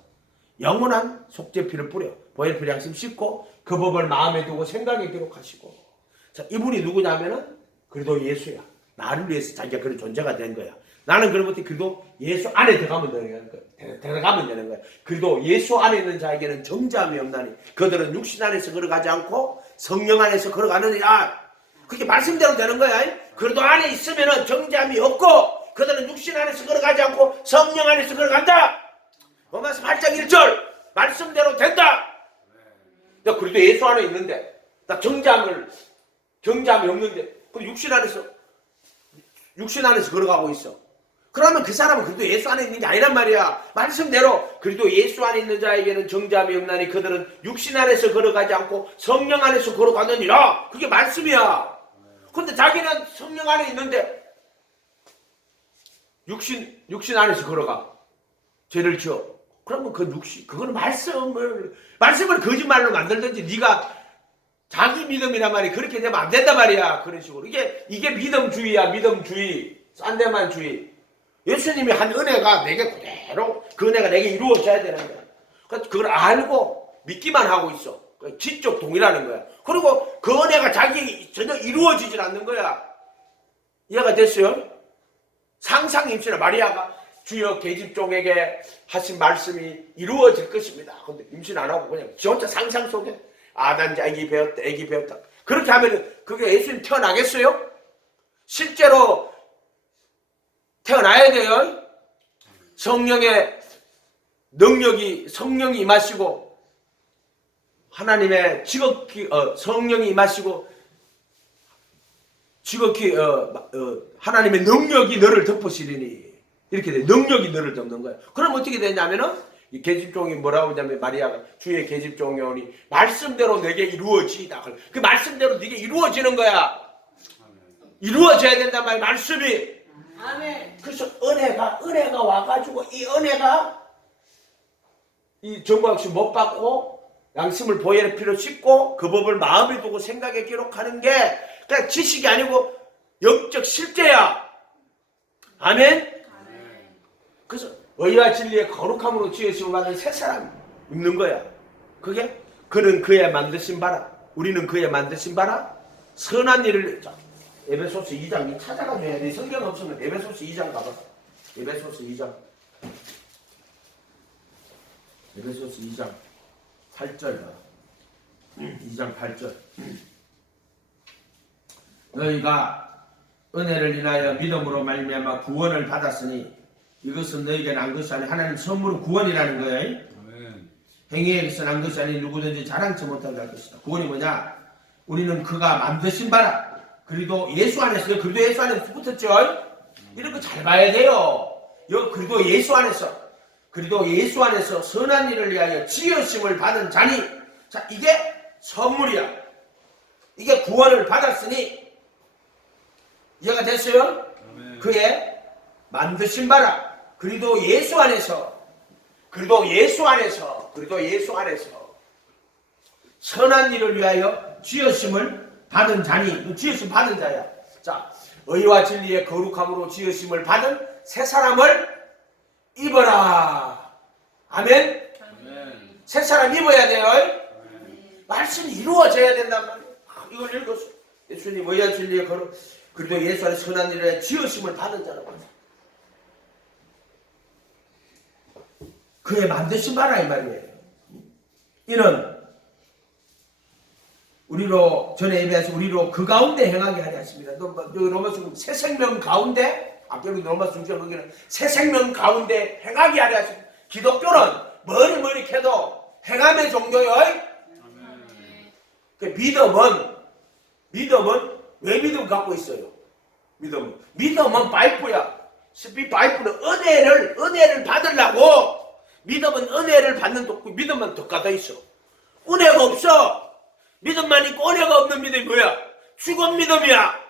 영원한 속죄피를 뿌려 보혈피 양심 씻고 그 법을 마음에 두고 생각에 기록하시고. 자, 이분이 누구냐면은 그리스도 예수야. 나를 위해서 자기가 그런 존재가 된 거야. 나는 그로부터 그리스도 예수 안에 들어가면 되는 거야. 들어가면 되는 거야. 그리스도 예수 안에 있는 자에게는 정죄함이 없나니 그들은 육신 안에서 걸어가지 않고 성령 안에서 걸어가느니라. 그게 말씀대로 되는 거야. 그리스도 안에 있으면은 정죄함이 없고 그들은 육신 안에서 걸어가지 않고 성령 안에서 걸어간다. 로마서 8장 1절 말씀대로 된다. 나 그래도 예수 안에 있는데 나 정죄함이 없는데 그 육신 안에서 걸어가고 있어. 그러면 그 사람은 그래도 예수 안에 있는 게 아니란 말이야. 말씀대로 그래도 예수 안에 있는 자에게는 정죄함이 없나니 그들은 육신 안에서 걸어가지 않고 성령 안에서 걸어가느니라. 그게 말씀이야. 근데 자기는 성령 안에 있는데 육신 안에서 걸어가. 죄를 지어. 그러면 그 육신, 그거는 말씀을 거짓말로 만들든지 네가 자기 믿음이란 말이 그렇게 되면 안 된단 말이야. 그런 식으로. 이게 믿음주의야, 믿음주의. 싼데만주의. 예수님이 한 은혜가 내게 그대로 그 은혜가 내게 이루어져야 되는 거야. 그러니까 그걸 알고 믿기만 하고 있어. 지적 동의라는 거야. 그리고 그 은혜가 자기 전혀 이루어지질 않는 거야. 이해가 됐어요? 상상 임신을 마리아가 주여 계집종에게 하신 말씀이 이루어질 것입니다. 근데 임신 안 하고 그냥 지 혼자 상상 속에 난 이제 애기 배웠다. 그렇게 하면은 그게 예수님 태어나겠어요? 실제로 태어나야 돼요. 성령의 능력이 성령이 임하시고 하나님의 지극히 성령이 임하시고 지극히 하나님의 능력이 너를 덮으시리니 이렇게 돼. 능력이 너를 덮는 거야. 그럼 어떻게 되냐면은 이 계집종이 뭐라고 하냐면 마리아가 주의 계집종이 오니 말씀대로 내게 이루어지이다. 그 말씀대로 네게 이루어지는 거야. 이루어져야 된단 말이야. 말씀이. 아멘. 그래서 은혜가 와가지고 이 은혜가 이 정박씨 못 받고 양심을 보혈의 피로 씻고 그 법을 마음에 두고 생각에 기록하는 게 그냥 지식이 아니고 영적 실제야. 아멘. 그래서 의와 진리의 거룩함으로 지으심을 받은 새 사람 입는 거야. 그게 그는 그의 만드신 바라 우리는 그의 만드신 바라 선한 일을 에베소서 2장 찾아가줘야 돼. 성경 없으면 에베소서 2장 가봐. 에베소서 2장 8절 2장 8절 너희가 은혜를 인하여 믿음으로 말미암아 구원을 받았으니 이것은 너희에게 난 것이 아니 하나님 선물은 구원이라는 거예요. 행위에 의해서 난 것이 아니 누구든지 자랑치 못하게 할 것이다. 구원이 뭐냐? 우리는 그가 만드신 바라 그리도 예수 안에서 그리도 예수 안에서 붙었죠. 이런 거 잘 봐야 돼요. 그리도 예수 안에서 선한 일을 위하여 지으심을 받은 자니 자 이게 선물이야. 이게 구원을 받았으니 이해가 됐어요? 그의 만드신 바라 그리도 예수 안에서 선한 일을 위하여 지으심을 받은 자니 지으심 받은 자야. 자 의와 진리의 거룩함으로 지으심을 받은 새 사람을 입어라. 아멘. 새 사람 입어야 돼요. 말씀이 이루어져야 된단 말이에요. 이걸 읽었어. 예수님 의와 진리의 거룩 그리고 예수 안에 선한 일에 지으심을 받은 자라고 하죠. 그의 만드신 바라 이 말이에요. 이는 우리로 전에 예배해서 우리로 그 가운데 행하게 하려 하십니다. 로마서 새 생명 가운데 앞에는 로마서 중점 거기는 새 생명 가운데 행하게 하려 하십니다. 기독교는 머리 캐도 행함의 종교요. 믿음은 왜 믿음 갖고 있어요? 믿음은 파이프야. 스피 파이프는 은혜를 받으려고. 믿음은 은혜를 받는 도구. 믿음은 더 가다 있어. 은혜가 없어. 믿음만 있고 은혜가 없는 믿음이 뭐야? 죽은 믿음이야.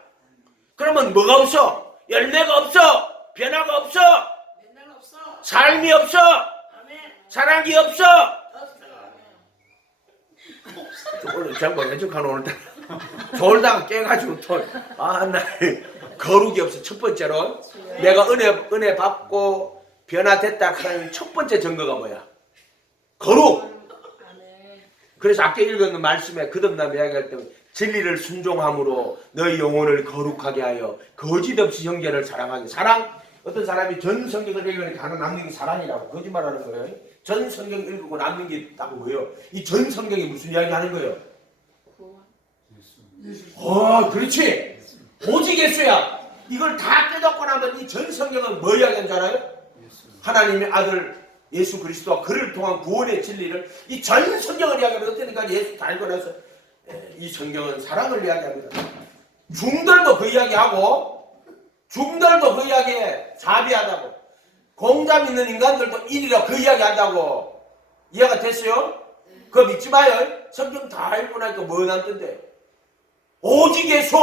그러면 뭐가 없어? 열매가 없어. 변화가 없어. 삶이 없어. 사랑이 없어. 오늘 장관 해적하는 오늘따라 졸다가 깨가지고 나 거룩이 없어. 첫 번째로 내가 은혜 받고 변화됐다 하는 첫 번째 증거가 뭐야? 거룩. 그래서 아까 읽은 말씀에 거듭남 이야기할 때 진리를 순종함으로 너희 영혼을 거룩하게 하여 거짓 없이 형제를 사랑하게. 사랑. 어떤 사람이 전 성경을 읽으니까 하나 남는 게 사랑이라고 거짓말하는 거예요. 전 성경 읽고 남는 게 딱 뭐예요? 이 전 성경이 무슨 이야기 하는 거예요? 그렇지. 오직 예수야. 이걸 다 깨닫고 나면 이 전 성경은 뭐 이야기하는 줄 알아요? 하나님의 아들 예수 그리스도와 그를 통한 구원의 진리를 이 전 성경을 이야기하면 어떠니까 예수 다 읽고 나서 이 성경은 사랑을 이야기합니다. 중들도 그 이야기하고 중들도 그 이야기에 자비하다고 공감 있는 인간들도 일이라 그 이야기한다고. 이해가 됐어요? 그거 믿지 마요. 성경 다 읽고 나니까 뭐 남던데? 오직 예수.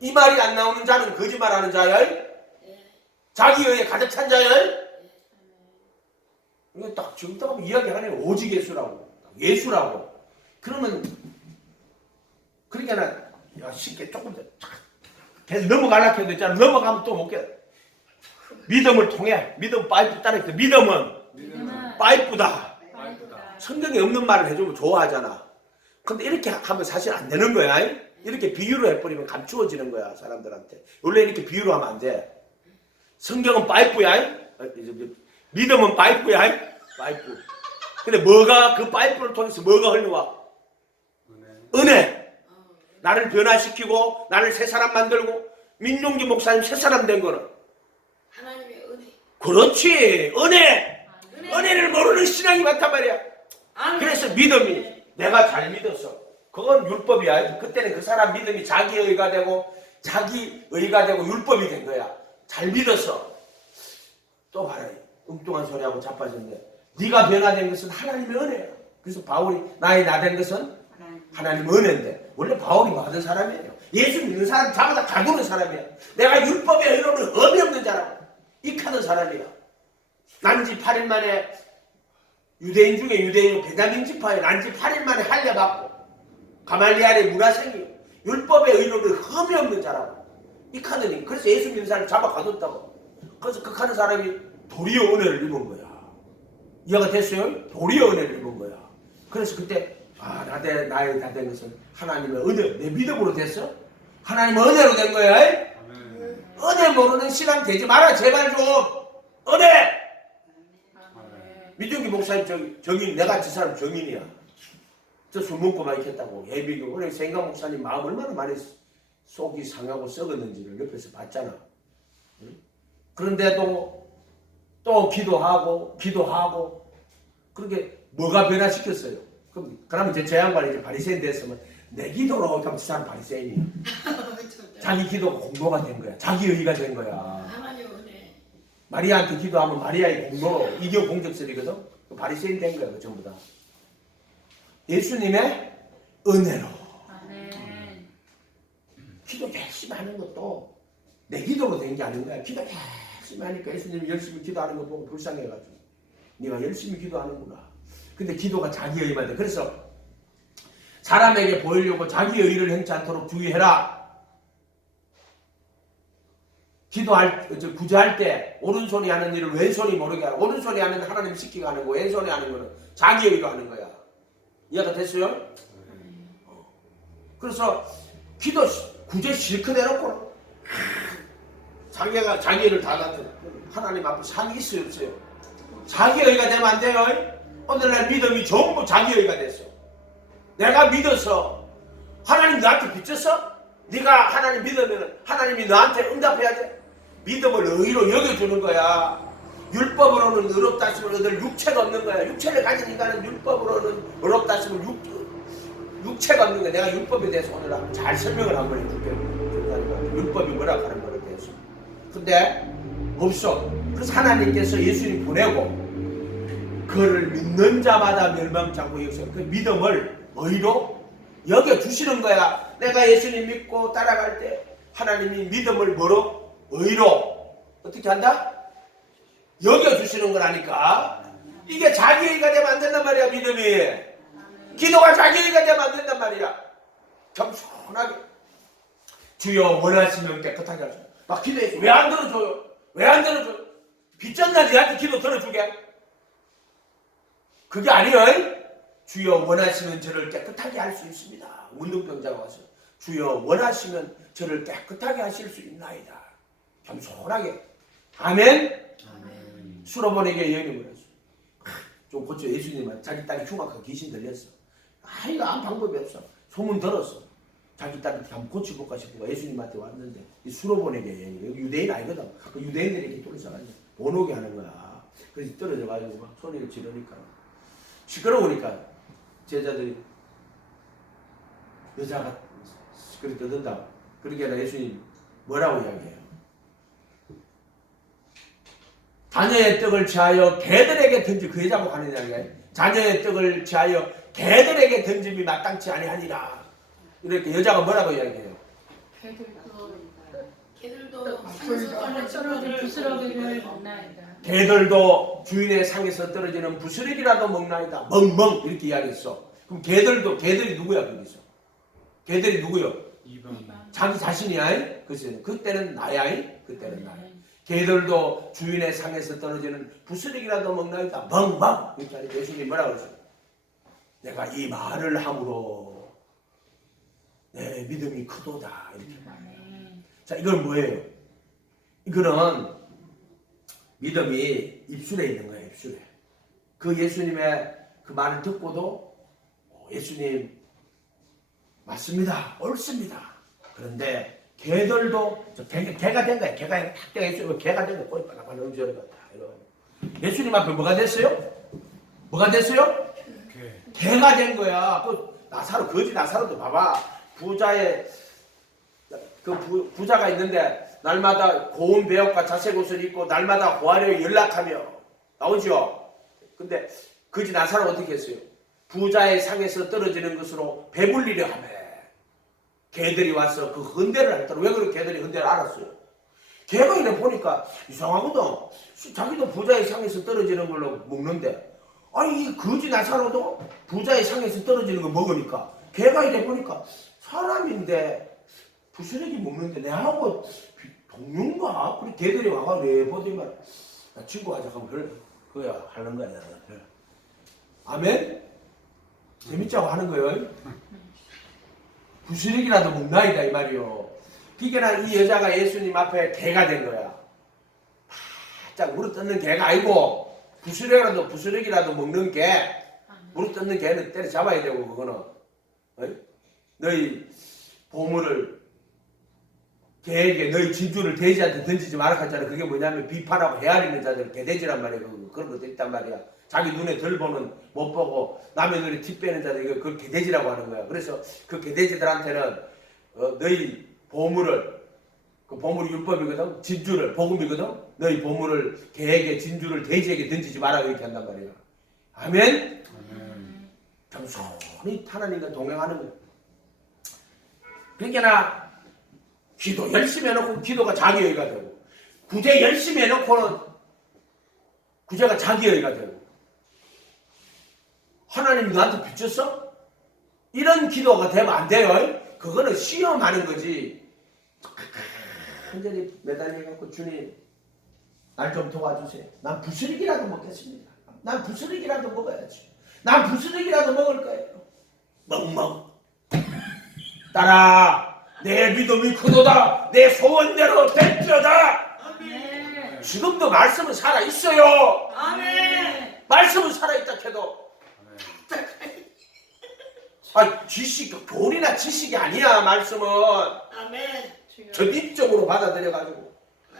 이 말이 안 나오는 자는 거짓말하는 자야. 자기의에 가득 찬 자는 이거 딱 지금 딱 이야기하네. 오직 예수라고. 예수라고. 그러면 그러니까 나 쉽게 조금 더 계속 넘어가려고 해도 있잖아. 넘어가면 또 못 게. 믿음을 통해 믿음 파이프 따르겠다. 믿음은 파이프다. 성경에 없는 말을 해주면 좋아하잖아. 근데 이렇게 하면 사실 안 되는 거야. 이렇게 비유로 해버리면 감추어지는 거야 사람들한테. 원래 이렇게 비유로 하면 안 돼. 성경은 파이프야. 믿음은 파이프야. 파이프. 근데 뭐가 그 파이프를 통해서 뭐가 흘러와? 은혜. 나를 변화시키고 나를 새 사람 만들고 민용기 목사님 새 사람 된 거는 하나님의 은혜. 그렇지. 은혜를 모르는 신앙이 많단 말이야. 그래서 믿음이 내가 잘 믿었어. 그건 율법이야. 그때는 그 사람 믿음이 자기의가 되고 자기의가 되고 율법이 된 거야. 잘 믿었어. 또 봐라. 엉뚱한 소리하고 자빠졌네. 네가 변화된 것은 하나님의 은혜야. 그래서 바울이 나의 나 된 것은 하나님의 은혜인데 원래 바울이 받은 사람이에요. 예수 믿는 사람 잡아다 가두는 사람이야. 내가 율법에 의로는 의미 없는 자라고 익하는 사람이야. 난지 8일 만에 유대인 중에 유대인 베냐민 지파에 난지 8일 만에 할례받고 가말리알의 문화생이 율법의 의로는 흠이 없는 자라고 익하더니 그래서 예수 믿는 사람을 잡아 가뒀다고. 그래서 극하는 사람이 도리어 은혜를 입은 거야. 이해가 됐어요? 도리어 은혜를 입은 거야. 그래서 그때 나의 다 된 것은 하나님의 은혜, 내 믿음으로 됐어? 하나님의 은혜로 된 거야. 은혜 모르는 신앙 되지 마라 제발 좀. 은혜. 민중기 목사님 정인, 내가 저 사람 정인이야. 저 술 먹고만 있겠다고 예비교. 그래 생각 목사님 마음 얼마나 많이 속이 상하고 썩었는지를 옆에서 봤잖아. 응? 그런데도 또 기도하고 그렇게 뭐가 변화시켰어요? 그러면 제 양반이 이제 바리새인 됐으면 내 기도로 그럼 저 사람 바리새인이야. 자기 기도가 공로가 된 거야. 자기 의가 된 거야. 하나님의 은혜. 마리아한테 기도하면 마리아의 공로로 이겨 공적설이거든. 바리새인 된 거야. 그 전부 다. 예수님의 은혜로. 기도 열심히 하는 것도 내 기도로 된 게 아닌 거야. 기도 열심히 하니까 예수님이 열심히 기도하는 거 보고 불쌍해가지고 네가 열심히 기도하는구나. 근데 기도가 자기 의만 돼. 그래서 사람에게 보이려고 자기 의를 행치 않도록 주의해라. 구제할 때 오른손이 하는 일을 왼손이 모르게 하라. 오른손이 하는 하나님 시키게 하는 거, 왼손이 하는 거는 자기 의로 하는 거야. 이해가 됐어요? 그래서 기도 구제 실컷 해놓고 자기가 자기 의를 다 나타내. 하나님 앞에 상이 있어요, 없어요? 자기 의가 되면 안 돼요. 오늘날 믿음이 전부 자기 의가 됐어. 내가 믿어서 하나님 나한테 비쳤어? 네가 하나님 믿으면 하나님이 너한테 응답해야 돼. 믿음을 의로 여겨주는 거야. 율법으로는 의롭다 싶으면 얻을 육체가 없는 거야. 육체를 가진 인간은 율법으로는 의롭다 싶으면 육체가 없는 거야. 내가 율법에 대해서 오늘 잘 설명을 한번 해줄게. 율법이 뭐라고 하는 거에 대해서. 근데 없어. 그래서 하나님께서 예수님 보내고 그를 믿는 자마다 멸망치 않고 여기서 그 믿음을 의로 여겨주시는 거야. 내가 예수님 믿고 따라갈 때 하나님이 믿음을 뭐로? 의로. 어떻게 한다? 여겨주시는 거라니까. 이게 자기의가 되면 안 된단 말이야. 믿음이. 기도가 자기의가 되면 안 된단 말이야. 겸손하게 주여 원하시면 깨끗하게 하소서. 막 기도해서 왜 안 들어줘요? 왜 안 들어줘요? 빚졌나 니한테 기도 들어주게? 그게 아니에요. 주여 원하시면 저를 깨끗하게 할 수 있습니다. 운동병자가 와서 주여 원하시면 저를 깨끗하게 하실 수 있나이다. 겸손하게. 아멘. 수로보내게 예언을 했어. 좀 고쳐. 예수님은 자기 딸이 흉악하게 귀신 들렸어. 이거 아무 방법이 없어. 소문 들었어. 자기 딸을 한번 고쳐볼까 싶고 예수님한테 왔는데 이 수로보내게 예언이. 여기 유대인 아니거든. 그 유대인들이 이렇게 떨어져가지고 못 오게 하는 거야. 그래서 떨어져가지고 막 소리를 지르니까 시끄러우니까 제자들이 여자가 그렇게 떠든다. 그러니까 예수님 뭐라고 이야기해요? 자녀의 떡을 취하여 개들에게 던지. 그 여자고 하는 이야기예요. 자녀의 떡을 취하여 개들에게 던짐이 마땅치 아니하니라. 이렇게 여자가 뭐라고 이야기해요? 개들도 불 떨어진 부스러기를 먹나이다. 개들도 주인의 상에서 떨어지는 부스러기라도 먹나이다. 멍멍 이렇게 이야기했어. 그럼 개들이 누구야 거기서? 개들이 누구요? 이방. 자기 자신이야. 그때는 나야. 그때는 나야. 개들도 주인의 상에서 떨어지는 부스러기라도 먹나이다. 멍멍 이렇게 하니 예수님이 뭐라 그랬어요? 내가 이 말을 함으로 내 믿음이 크도다 이렇게 말해요. 자, 이건 뭐예요? 이거는 믿음이 입술에 있는 거예요. 입술에. 그 예수님의 그 말을 듣고도 예수님 맞습니다. 옳습니다. 그런데 개들도 개가 된 거예요. 개가 탁 돼가 있어요. 개가 된 거예요. 꼬리 빨랑빨랑 움직이는 것 같다. 예수님 앞에 뭐가 됐어요? 뭐가 됐어요? 개가 된 거야. 그 나사로 거지 나사로도 봐봐. 부자가 있는데 날마다 고운 배옷과 자색 옷을 입고 날마다 고아려에 연락하며 나오죠. 근데 거지 나사로 어떻게 했어요? 부자의 상에서 떨어지는 것으로 배불리려 하며 개들이 와서 그 헌대를 했더라. 왜 그렇게 개들이 헌대를 알았어요? 개가 이래 보니까 이상하거든. 자기도 부자의 상에서 떨어지는 걸로 먹는데 아니 이 거지 나사로도 부자의 상에서 떨어지는 거 먹으니까 개가 이래 보니까 사람인데 부스러기 먹는데 내하고 동료인가? 그래 개들이 와가 왜 보더니만 친구가 잠깐만 그거야 하는 거야. 아멘? 재밌자고 하는 거예요. 부스러기라도 먹나이다 이 말이요. 그러니까 이 여자가 예수님 앞에 개가 된 거야. 바짝 물어뜯는 개가 아니고 부스러기라도 먹는 개. 물어뜯는 개는 때려 잡아야 되고 그거는 너희 보물을 개에게 너희 진주를 돼지한테 던지지 말라 했잖아. 그게 뭐냐면 비판하고 헤아리는 자들 개돼지란 말이야. 그런 것도 있단 말이야. 자기 눈에 덜 보는 못 보고 남의 눈에 티 빼는 자들 이거 그걸 개돼지라고 하는 거야. 그래서 그 개돼지들한테는 너희 보물을 그 보물이 율법이거든. 진주를 복음이거든. 너희 보물을 개에게 진주를 돼지에게 던지지 마라 이렇게 한단 말이야. 아멘. 겸손히 하나님과 동행하는 거야. 그러니까 기도 열심히 해놓고 기도가 자기의가 되고 구제 열심히 해놓고는 구제가 자기의가 되고 하나님이 너한테 비쳤어? 이런 기도가 되면 안 돼요. 그거는 시험하는 거지. 완전히 매달려갖고 주님 날 좀 도와주세요. 난 부스러기라도 먹겠습니다. 난 부스러기라도 먹어야지. 난 부스러기라도 먹을 거예요. 멍멍 따라 내 믿음이 크도다. 내 소원대로 될지어다. 아멘. 지금도 말씀은 살아있어요. 아멘. 말씀은 살아있다 해도 지식, 교리나 지식이 아니야. 말씀은 아멘. 전입적으로 받아들여가지고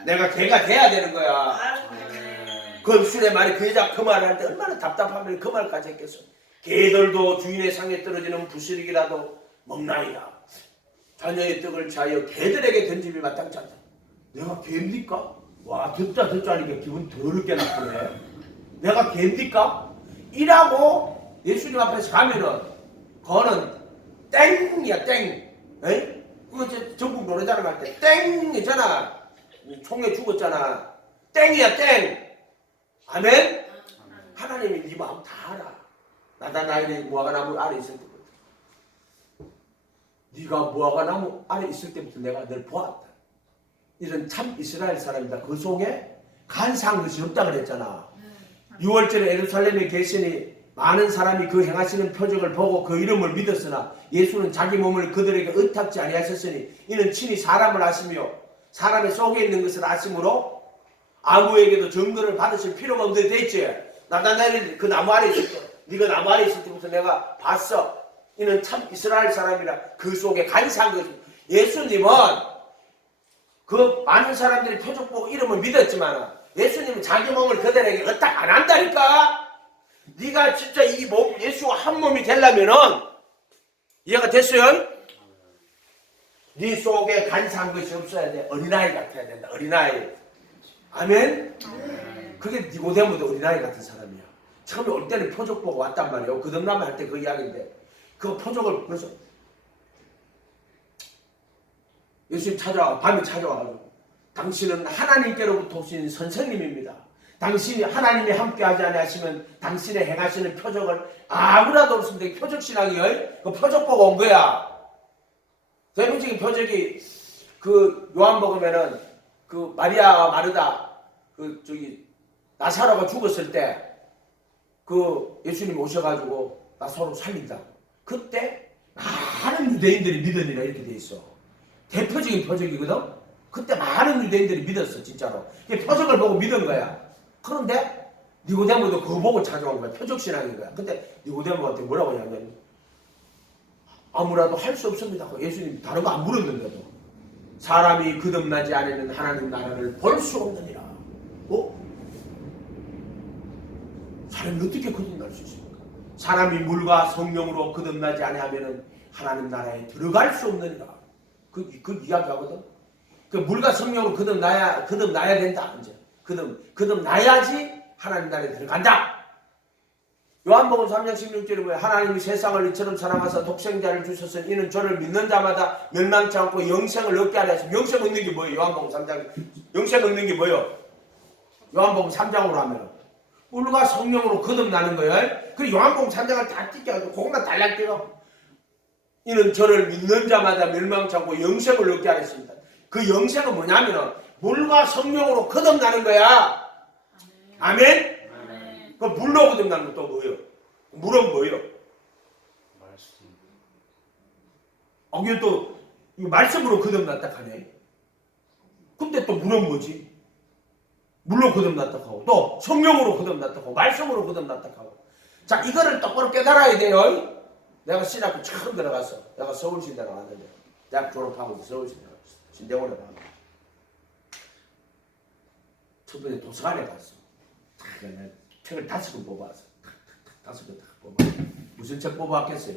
내가 개가 돼야 되는 거야. 아멘. 그 술의 말이 그 여자 그 말을 할 때 얼마나 답답하면 그 말까지 했겠어. 개들도 주인의 상에 떨어지는 부스러기라도 먹나이다. 자녀의 떡을 자여 개들에게 던짐이 마땅치 않다. 내가 개입니까? 와 듣자 하니까 기분 더럽게 나쁘네. 내가 개입니까? 이라고 예수님 앞에서 가면은 그거는 땡이야 땡. 에? 그거 전국 노래자랑 할 때 땡이잖아. 총에 죽었잖아. 땡이야 땡. 아멘? 하나님이 네 마음 다 알아. 나다나엘이 무화과나무 아래 있을 때부터 네가 무화과나무 아래 있을 때부터 내가 널 보았다. 이런 참 이스라엘 사람이다. 그 속에 간사한 것이 없다 그랬잖아. 6월절에 예루살렘에 계시니 많은 사람이 그 행하시는 표적을 보고 그 이름을 믿었으나 예수는 자기 몸을 그들에게 의탁지 아니하셨으니 이는 친히 사람을 아시며 사람의 속에 있는 것을 아심으로 아무에게도 증거를 받으실 필요가 없는 데 있지. 나다나엘이 그 나무 아래 있을 때 네가 나무 아래 있을 때부터 내가 봤어. 이는 참 이스라엘 사람이라. 그 속에 간사한 것이. 예수님은 그 많은 사람들이 표적 보고 이름을 믿었지만 예수님은 자기 몸을 그들에게 의탁 안 한다니까. 네가 진짜 이 몸 예수와 한 몸이 되려면은 이해가 됐어요? 네 속에 간사한 것이 없어야 돼. 어린아이 같아야 된다. 어린아이. 아멘? 그게 니고데모도 어린아이 같은 사람이야. 처음에 올 때는 표적 보고 왔단 말이에요. 거듭나면 할 때 그 이야기인데 그 표적을 그래서 예수님 찾아와 밤에 찾아와가지고 당신은 하나님께로부터 오신 선생님입니다. 당신이 하나님이 함께하지 아니하시면 당신의 행하시는 표적을 아무라도 없습니다. 표적신앙이에요. 그 표적 보고 온 거야. 대표적인 표적이 그 요한복음에는 그 마리아 마르다 그 저기 나사로가 죽었을 때 그 예수님 오셔가지고 나사로 살린다. 그때 많은 유대인들이 믿으니라 이렇게 돼 있어. 대표적인 표적이거든. 그때 많은 유대인들이 믿었어 진짜로. 표적을 보고 믿은 거야. 그런데 니고데모도 그거 보고 찾아온 거야. 표적신앙인 거야. 근데 니고데모한테 뭐라고 하냐면 아무라도 할 수 없습니다. 예수님 다른 거 안 물었는데도 사람이 거듭나지 않으면 하나님 나라를 볼 수 없느니라. 사람이 어떻게 거듭날 수 있습니까? 사람이 물과 성령으로 거듭나지 아니하면 하나님 나라에 들어갈 수 없느니라. 그 이야기하거든. 그 물과 성령으로 거듭나야 된다. 이제 거듭나야지 하나님 나라에 들어간다. 요한복음 3장 16절에 보면 하나님이 세상을 이처럼 사랑하사 독생자를 주셨으니 이는 저를 믿는 자마다 멸망치 않고 영생을 얻게 하려 하시면 영생 얻는 게 뭐예요? 요한복음 3장 영생 얻는 게 뭐예요? 요한복음 3장으로 하면 물과 성령으로 거듭나는 거예요. 그리고 요한복음 3장을 다 찢겨가지고 그것만 달랑 띄어 이는 저를 믿는 자마다 멸망치 않고 영생을 얻게 하겠습니다. 그 영생은 뭐냐면은 물과 성령으로 거듭나는 거야. 아멘? 그 물로 거듭나는 건 또 뭐예요? 물은 뭐예요? 말씀. 이게 또 이거 말씀으로 거듭났다 하네. 근데 또 물은 뭐지? 물로 거듭났다 하고 또 성령으로 거듭났다 하고 말씀으로 거듭났다 하고. 자, 이거를 똑바로 깨달아야 돼요. 내가 신학교 처음 들어가서 내가 서울신대로 갔는데 대학 졸업하고 서울신대로 신대원에 갔는데 첫 번째 도서관에 갔어. 책을 5권 뽑아왔어. 5권 다 뽑아. 무슨 책 뽑아왔겠어요?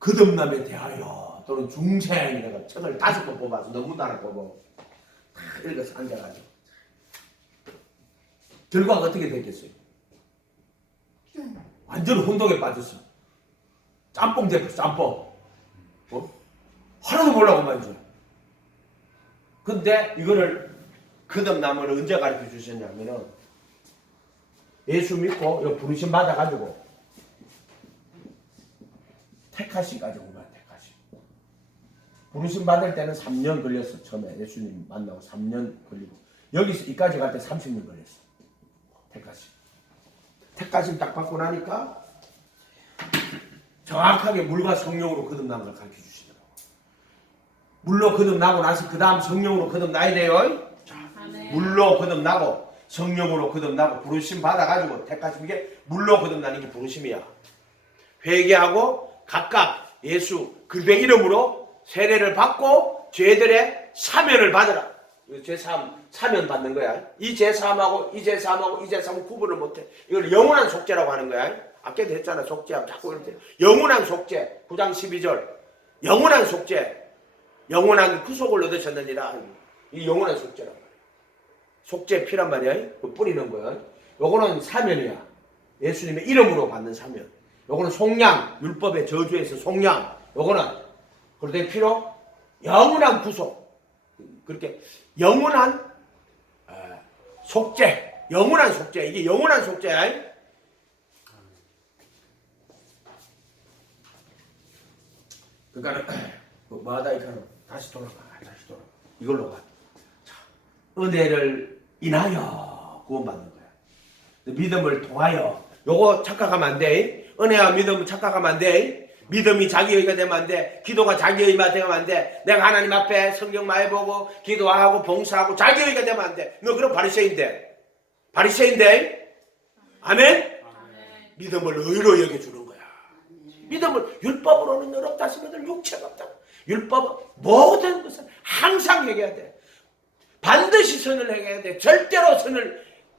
거듭남에 대하여 또는 중생 내가 책을 5권 뽑아서 너무나 뽑아. 다 읽어서 앉아가지고. 결과가 어떻게 됐겠어요? 완전 혼동에 빠졌어. 짬뽕 됐어. 짬뽕. 하나도 몰라고 말이죠. 근데 이거를 거듭남을 언제 가르쳐 주셨냐면은 예수 믿고 이 부르심 받아가지고 택하신 가지고 만 택하신. 부르심 받을 때는 3년 걸렸어. 처음에 예수님 만나고 3년 걸리고 여기서 이까지 갈 때 30년 걸렸어. 택하심. 택하심 딱 받고 나니까 정확하게 물과 성령으로 거듭난 걸 가르쳐 주시더라고. 물로 거듭나고 나서 그 다음 성령으로 거듭나야 돼요. 물로 거듭나고 성령으로 거듭나고 부르심 받아가지고 택하심. 이게 물로 거듭나는 게 부르심이야. 회개하고 각각 예수 그리스도의 이름으로 세례를 받고 죄들의 사면을 받으라. 죄 사면 받는 거야. 이 죄사함하고 이 죄사함하고 이 죄사함은 구분을 못해. 이걸 영원한 속죄라고 하는 거야. 아까도 했잖아. 속죄하면 자꾸 이렇게 영원한 속죄 9장 12절 영원한 속죄 영원한 구속을 얻으셨느니라. 이 영원한 속죄라고 말이야. 속죄 피란 말이야. 뿌리는 거야. 요거는 사면이야. 예수님의 이름으로 받는 사면. 요거는 속량 율법의 저주에서 속량. 요거는 그리스도의 피로 영원한 구속. 그렇게 영원한 속죄 영원한 속죄. 이게 영원한 속죄야. 그러니까 뭐하다 이거는 다시 돌아가. 이걸로 가. 자, 은혜를 인하여 구원받는 거야. 믿음을 통하여. 요거 착각하면 안 돼. 은혜와 믿음을 착각하면 안 돼. 믿음이 자기의가 되면 안 돼. 기도가 자기의가 되면 안 돼. 내가 하나님 앞에 성경 많이 보고 기도하고 봉사하고 자기의가 되면 안 돼. 너 그럼 바리새인데. 아멘? 믿음을 의로 여겨주는 거야. 믿음을 율법으로는 어렵다 하시면 육체가 없다. 율법은 모든 것은 항상 행해야 돼. 반드시 선을 행해야 돼. 절대로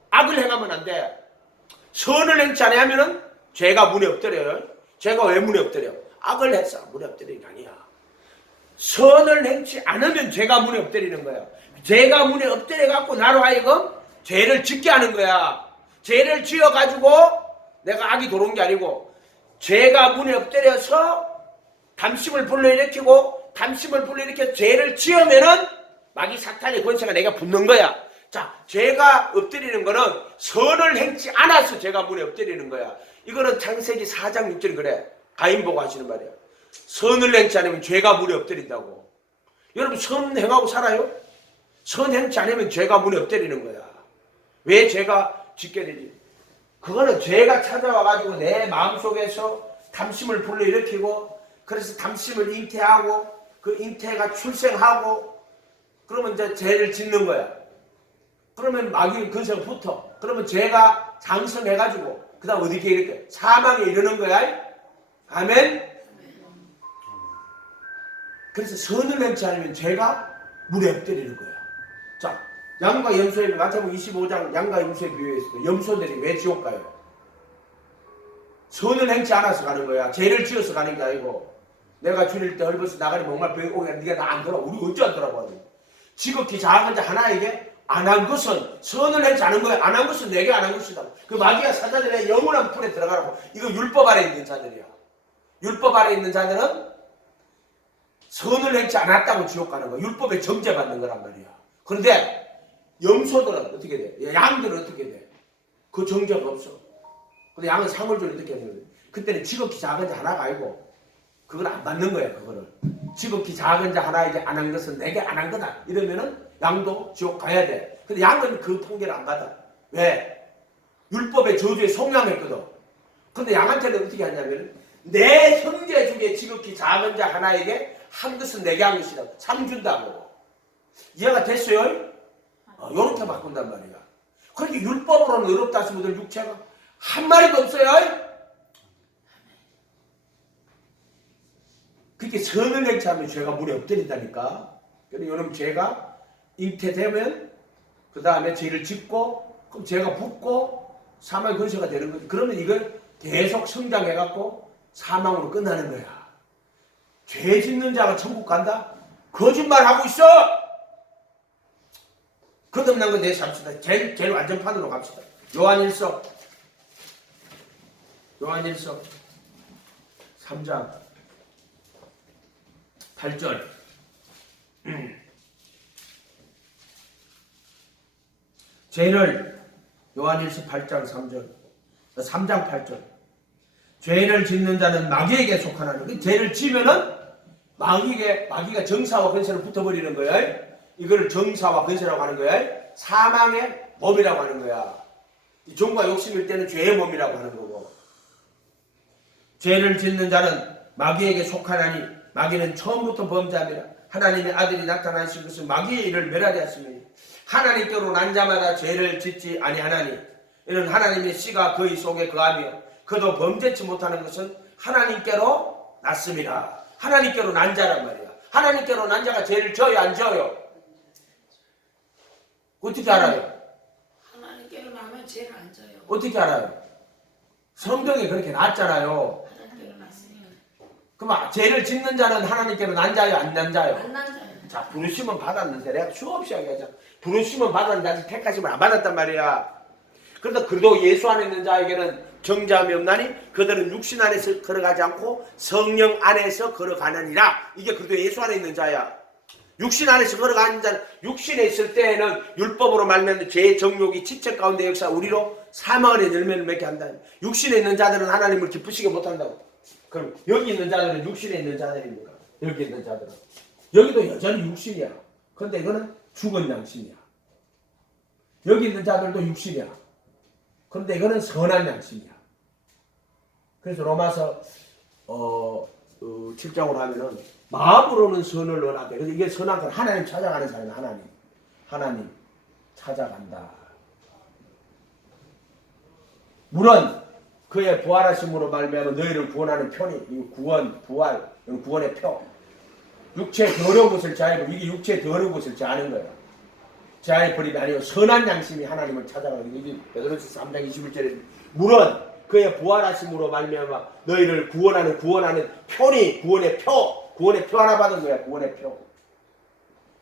악을 행하면 안 돼. 선을 행치 않으면 죄가 문에 엎드려요. 죄가 왜 문에 엎드려? 악을 했어. 문에 엎드리는 게 아니야. 선을 행치 않으면 죄가 문에 엎드리는 거야. 죄가 문에 엎드려갖고 나로 하여금 죄를 짓게 하는 거야. 죄를 지어가지고 내가 악이 들어온 게 아니고 죄가 문에 엎드려서 담심을 불러일으키고 담심을 불러일으켜 죄를 지으면은 마귀 사탄의 권세가 내가 붙는 거야. 자, 죄가 엎드리는 거는 선을 행치 않아서 죄가 물에 엎드리는 거야. 이거는 창세기 4장 6절 그래. 가인 보고 하시는 말이야. 선을 행치 않으면 죄가 물에 엎드린다고. 여러분 선 행하고 살아요? 선 행치 않으면 죄가 물에 엎드리는 거야. 왜 죄가 짓게 되지? 그거는 죄가 찾아와가지고 내 마음속에서 탐심을 불러일으키고, 그래서 탐심을 잉태하고, 그 잉태가 출생하고, 그러면 이제 죄를 짓는 거야. 그러면 마귀 근세가 붙어. 그러면 죄가 장성해가지고 그 다음 어디게 이렇게 사망에 이르는 거야. 아멘. 그래서 선을 행치 않으면 죄가 물에 엎드리는 거야. 자, 양과 염소의 마태복음 25장 양과 염소의 비유에서도 염소들이 왜 지옥 가요? 선을 행치 않아서 가는 거야. 죄를 지어서 가는 게 아니고, 내가 줄일 때 헐벗어 나가니 목말 베고 네가 나 안 돌아. 우리 어찌 안 돌아보니? 지극히 작은 자 하나에게 안 한 것은 선을 행치 않은 거야. 안 한 것은 내게 안 한 것이다. 그 마귀가 사자들의 영원한 풀에 들어가라고. 이거 율법 아래 있는 자들이야. 율법 아래 있는 자들은 선을 행치 않았다고 지옥 가는 거야. 율법에 정죄받는 거란 말이야. 그런데 염소들은 어떻게 돼? 양들은 어떻게 돼? 그 정죄가 없어. 근데 양은 상을 주는 어떻게 하는 거야? 그때는 지극히 작은 자 하나가 아니고 그걸 안 받는 거야. 그거를 지극히 작은 자 하나에게 안 한 것은 내게 안 한 거다. 이러면은 양도 지옥 가야 돼. 근데 양은 그 통계를 안 받아. 왜? 율법의 저주에 속량했거든. 근데 양한테는 어떻게 하냐면 내 형제 중에 지극히 작은 자 하나에게 한 것은 내게 한 것이다. 상 준다고. 이해가 됐어요? 요렇게 바꾼단 말이야. 그렇게 율법으로는 어렵다 하신 분들 육체가 한 마리도 없어요. 그렇게 선을 행치하면 죄가 물에 엎드린다니까. 그래서 여러분 죄가 잉태되면 그 다음에 죄를 짓고 그럼 죄가 붙고 사망의 근세가 되는 거지. 그러면 이걸 계속 성장해갖고 사망으로 끝나는 거야. 죄 짓는 자가 천국 간다? 거짓말하고 있어. 거듭난 거 내시 합시다. 제일 완전판으로 갑시다. 요한일서 3장 8절. 죄를 요한일서 8장 3절 3장 8절 죄를 짓는 자는 마귀에게 속하나니 죄를 지면은 마귀가 정사와 근세로 붙어버리는 거야. 이거를 정사와 근세라고 하는 거야. 사망의 몸이라고 하는 거야. 종과 욕심일 때는 죄의 몸이라고 하는 거고. 죄를 짓는 자는 마귀에게 속하나니 마귀는 처음부터 범죄함이라. 하나님의 아들이 나타나신 것은 마귀의 일을 멸하려 하시니 하나님께로 난 자마다 죄를 짓지 아니하나니 이는 하나님의 씨가 그의 속에 거하며 그도 범죄치 못하는 것은 하나님께로 났습니다. 하나님께로 난 자란 말이야. 하나님께로 난 자가 죄를 져요 안 져요? 어떻게 알아요? 하나님께로 나면 죄를 안 져요. 어떻게 알아요? 성경에 그렇게 나왔잖아요. 하나님께로 났으니까. 그럼 죄를 짓는 자는 하나님께로 난 자요 안 난 자요? 안 난 자요. 자, 부르심은 받았는데 내가 수없이 이야기하자. 부르심은 받았는데 아직 택하심을 안 받았단 말이야. 그런데 그래도 예수 안에 있는 자에게는 정죄함이 없나니 그들은 육신 안에서 걸어가지 않고 성령 안에서 걸어가느니라. 이게 그래도 예수 안에 있는 자야. 육신 안에서 걸어가는 자는 육신에 있을 때에는 율법으로 말면 죄의 정욕이 지체 가운데 역사 우리로 사망의 열매를 맺게 한다. 육신에 있는 자들은 하나님을 기쁘시게 못한다고. 그럼 여기 있는 자들은 육신에 있는 자들입니까? 여기 있는 자들은 여기도 여전히 육신이야. 그런데 이거는 죽은 양심이야. 여기 있는 자들도 육신이야. 그런데 이거는 선한 양심이야. 그래서 로마서 7장으로 하면은 마음으로는 선을 원하되. 그래서 이게 선한 건 하나님 찾아가는 사람이야. 하나님 찾아간다. 물론 그의 부활하심으로 말미암아 너희를 구원하는 편이 구원, 부활, 구원의 표. 육체에 더러운 것을 제하고 이게 육체에 더러운 것을 제하는 거예요. 제하의 버림이 아니고 선한 양심이 하나님을 찾아가는 이게 베드로서 3장 21절에 물론 그의 부활하심으로 말미암아 너희를 구원하는 편이 구원의 표 하나 받은 거야. 구원의 표.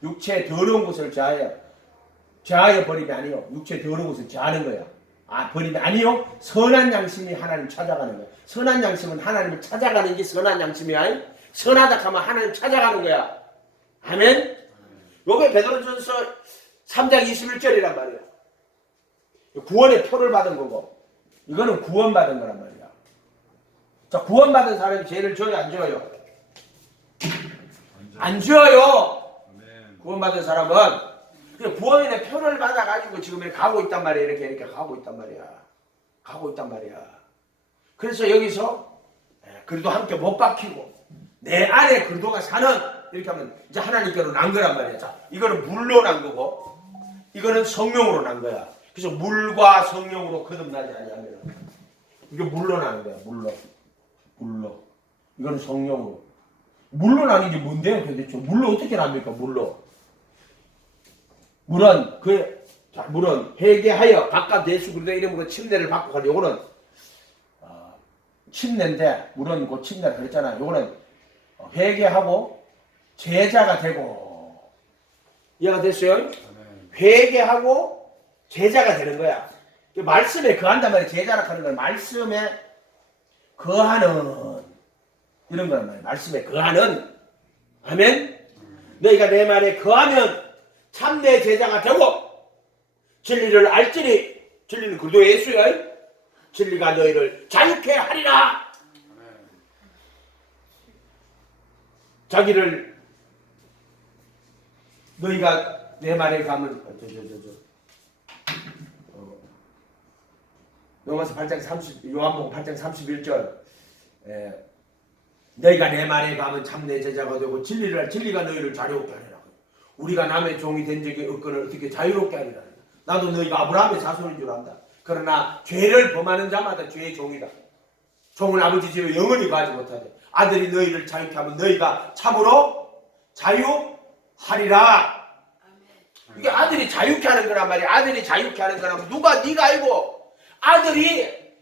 육체에 더러운 것을 제하여 버림이 아니요 육체에 더러운 것을 제하는 거야. 버림이 아니요 선한 양심이 하나님 찾아가는 거야. 선한 양심은 하나님을 찾아가는 게 선한 양심이야. 선하다 하면 하나님 찾아가는 거야. 아멘. 요게 베드로전서 3장 21절이란 말이야. 구원의 표를 받은 거고 이거는 구원받은 거란 말이야. 자, 구원받은 사람이 죄를 져요 안 져요? 안 져요. 구원받은 사람은 구원의 표를 받아가지고 지금 이렇게 가고 있단 말이야. 이렇게 가고 있단 말이야. 가고 있단 말이야. 그래서 여기서 그리도 함께 못 박히고 내 안에 그리도가 사는 이렇게 하면 이제 하나님께로 난 거란 말이야. 자, 이거는 물로 난 거고 이거는 성령으로 난 거야. 그래서 물과 성령으로 거듭나지 아니하면 이게 물로 나는 거야. 물로. 이거는 성령으로. 물로 나는 게 뭔데요 도대체? 물로 어떻게 납니까? 물로. 물은 회개하여 각각 예수 그리스도의 이름으로 침례를 받고 가는 요거는 침례인데 물은 그 침례를 그랬잖아요. 요거는 회개하고 제자가 되고 이해가 됐어요? 회개하고 제자가 되는 거야. 말씀에 거한단 말이야. 제자라 하는 건 말씀에 거하는 이런 거란 말이야. 말씀에 거하는. 아멘. 너희가 내 말에 거하면 참내 제자가 되고 진리를 알지니 진리는 그리스도 예수여 진리가 너희를 자유케 하리라. 자기를 너희가 내 말에 가면 로마서 8장 30 요한복음 8장 31절 너희가 내 말에 가면 참내 제자가 되고 진리를 알 진리가 너희를 자유롭게 하리라. 우리가 남의 종이 된 적이 없거늘 어떻게 자유롭게 하리라. 나도 너희가 아브라함의 자손인 줄 안다. 그러나 죄를 범하는 자마다 죄의 종이다. 종은 아버지 집에 영원히 가지 못하되 아들이 너희를 자유케 하면 너희가 참으로 자유하리라. 이게 아들이 자유케 하는 거란 말이야. 아들이 자유케 하는 거라면 누가 네가 알고 아들이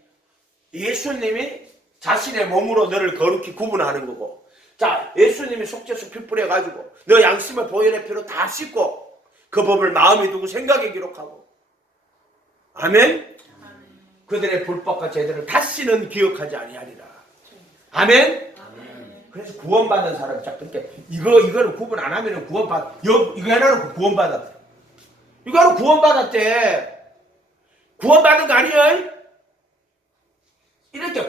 예수님이 자신의 몸으로 너를 거룩히 구분하는 거고 자 예수님이 속죄수 피 뿌려가지고 너 양심을 보혈의 피로 다 씻고 그 법을 마음에 두고 생각에 기록하고 아멘? 그들의 불법과 죄들을 다시는 기억하지 아니하리라. 아멘? 그래서 구원받은 사람이 자 그렇게 이거를 구분 안 하면은 이거 해놔놓고 구원받았대. 이거 하러 구원받았대. 구원받은 거 아니에요? 이렇게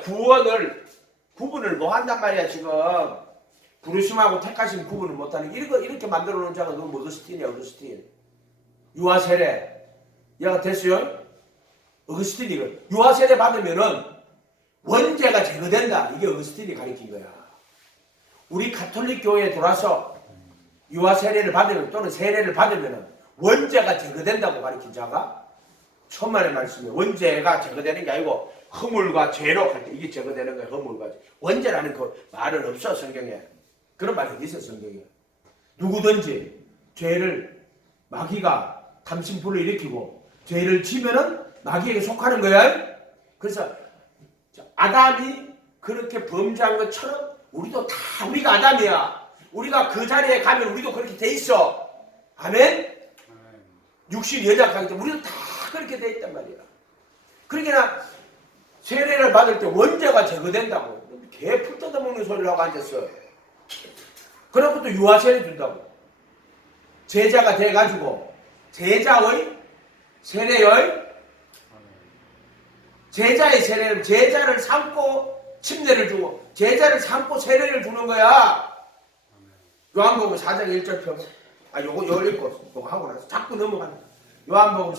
구분을 뭐 한단 말이야 지금. 부르심하고 택하심 구분을 못하는 이렇게 만들어 놓은 자가 너무 어거스틴이야. 어거스틴. 유아 세례 얘가 됐어요? 어거스틴이 유아 세례 받으면은 원죄가 제거된다. 이게 어거스틴이 가르친 거야. 우리 가톨릭 교회에 들어와서 유아 세례를 받으면 또는 세례를 받으면은 원죄가 제거된다고 가르친 자가 천만의 말씀이에요. 원죄가 제거되는 게 아니고 허물과 죄로 갈 때 이게 제거되는 거예요. 허물과 죄. 원죄라는 그 말은 없어 성경에. 그런 말이 어디 있어 성경에. 누구든지 죄를 마귀가 탐심풀을 일으키고 죄를 지면은 마귀에게 속하는 거야. 그래서 아담이 그렇게 범죄한 것처럼 우리도 다 우리가 아담이야. 우리가 그 자리에 가면 우리도 그렇게 돼 있어. 아멘? 육신이 연약하기 때문에 우리도 다 그렇게 돼 있단 말이야. 그러니까 세례를 받을 때 원죄가 제거된다고. 개 풀 뜯어먹는 소리를 하고 앉았어. 그러고 또 유아 세례 준다고. 제자가 돼가지고 제자의 세례의 제자의 세례를 제자를 삼고 침례를 주고 제자를 삼고 세례를 주는 거야. 요한복음 4장 1절 펴. 요거 읽고 요거 하고 나서 자꾸 넘어간다. 요한복음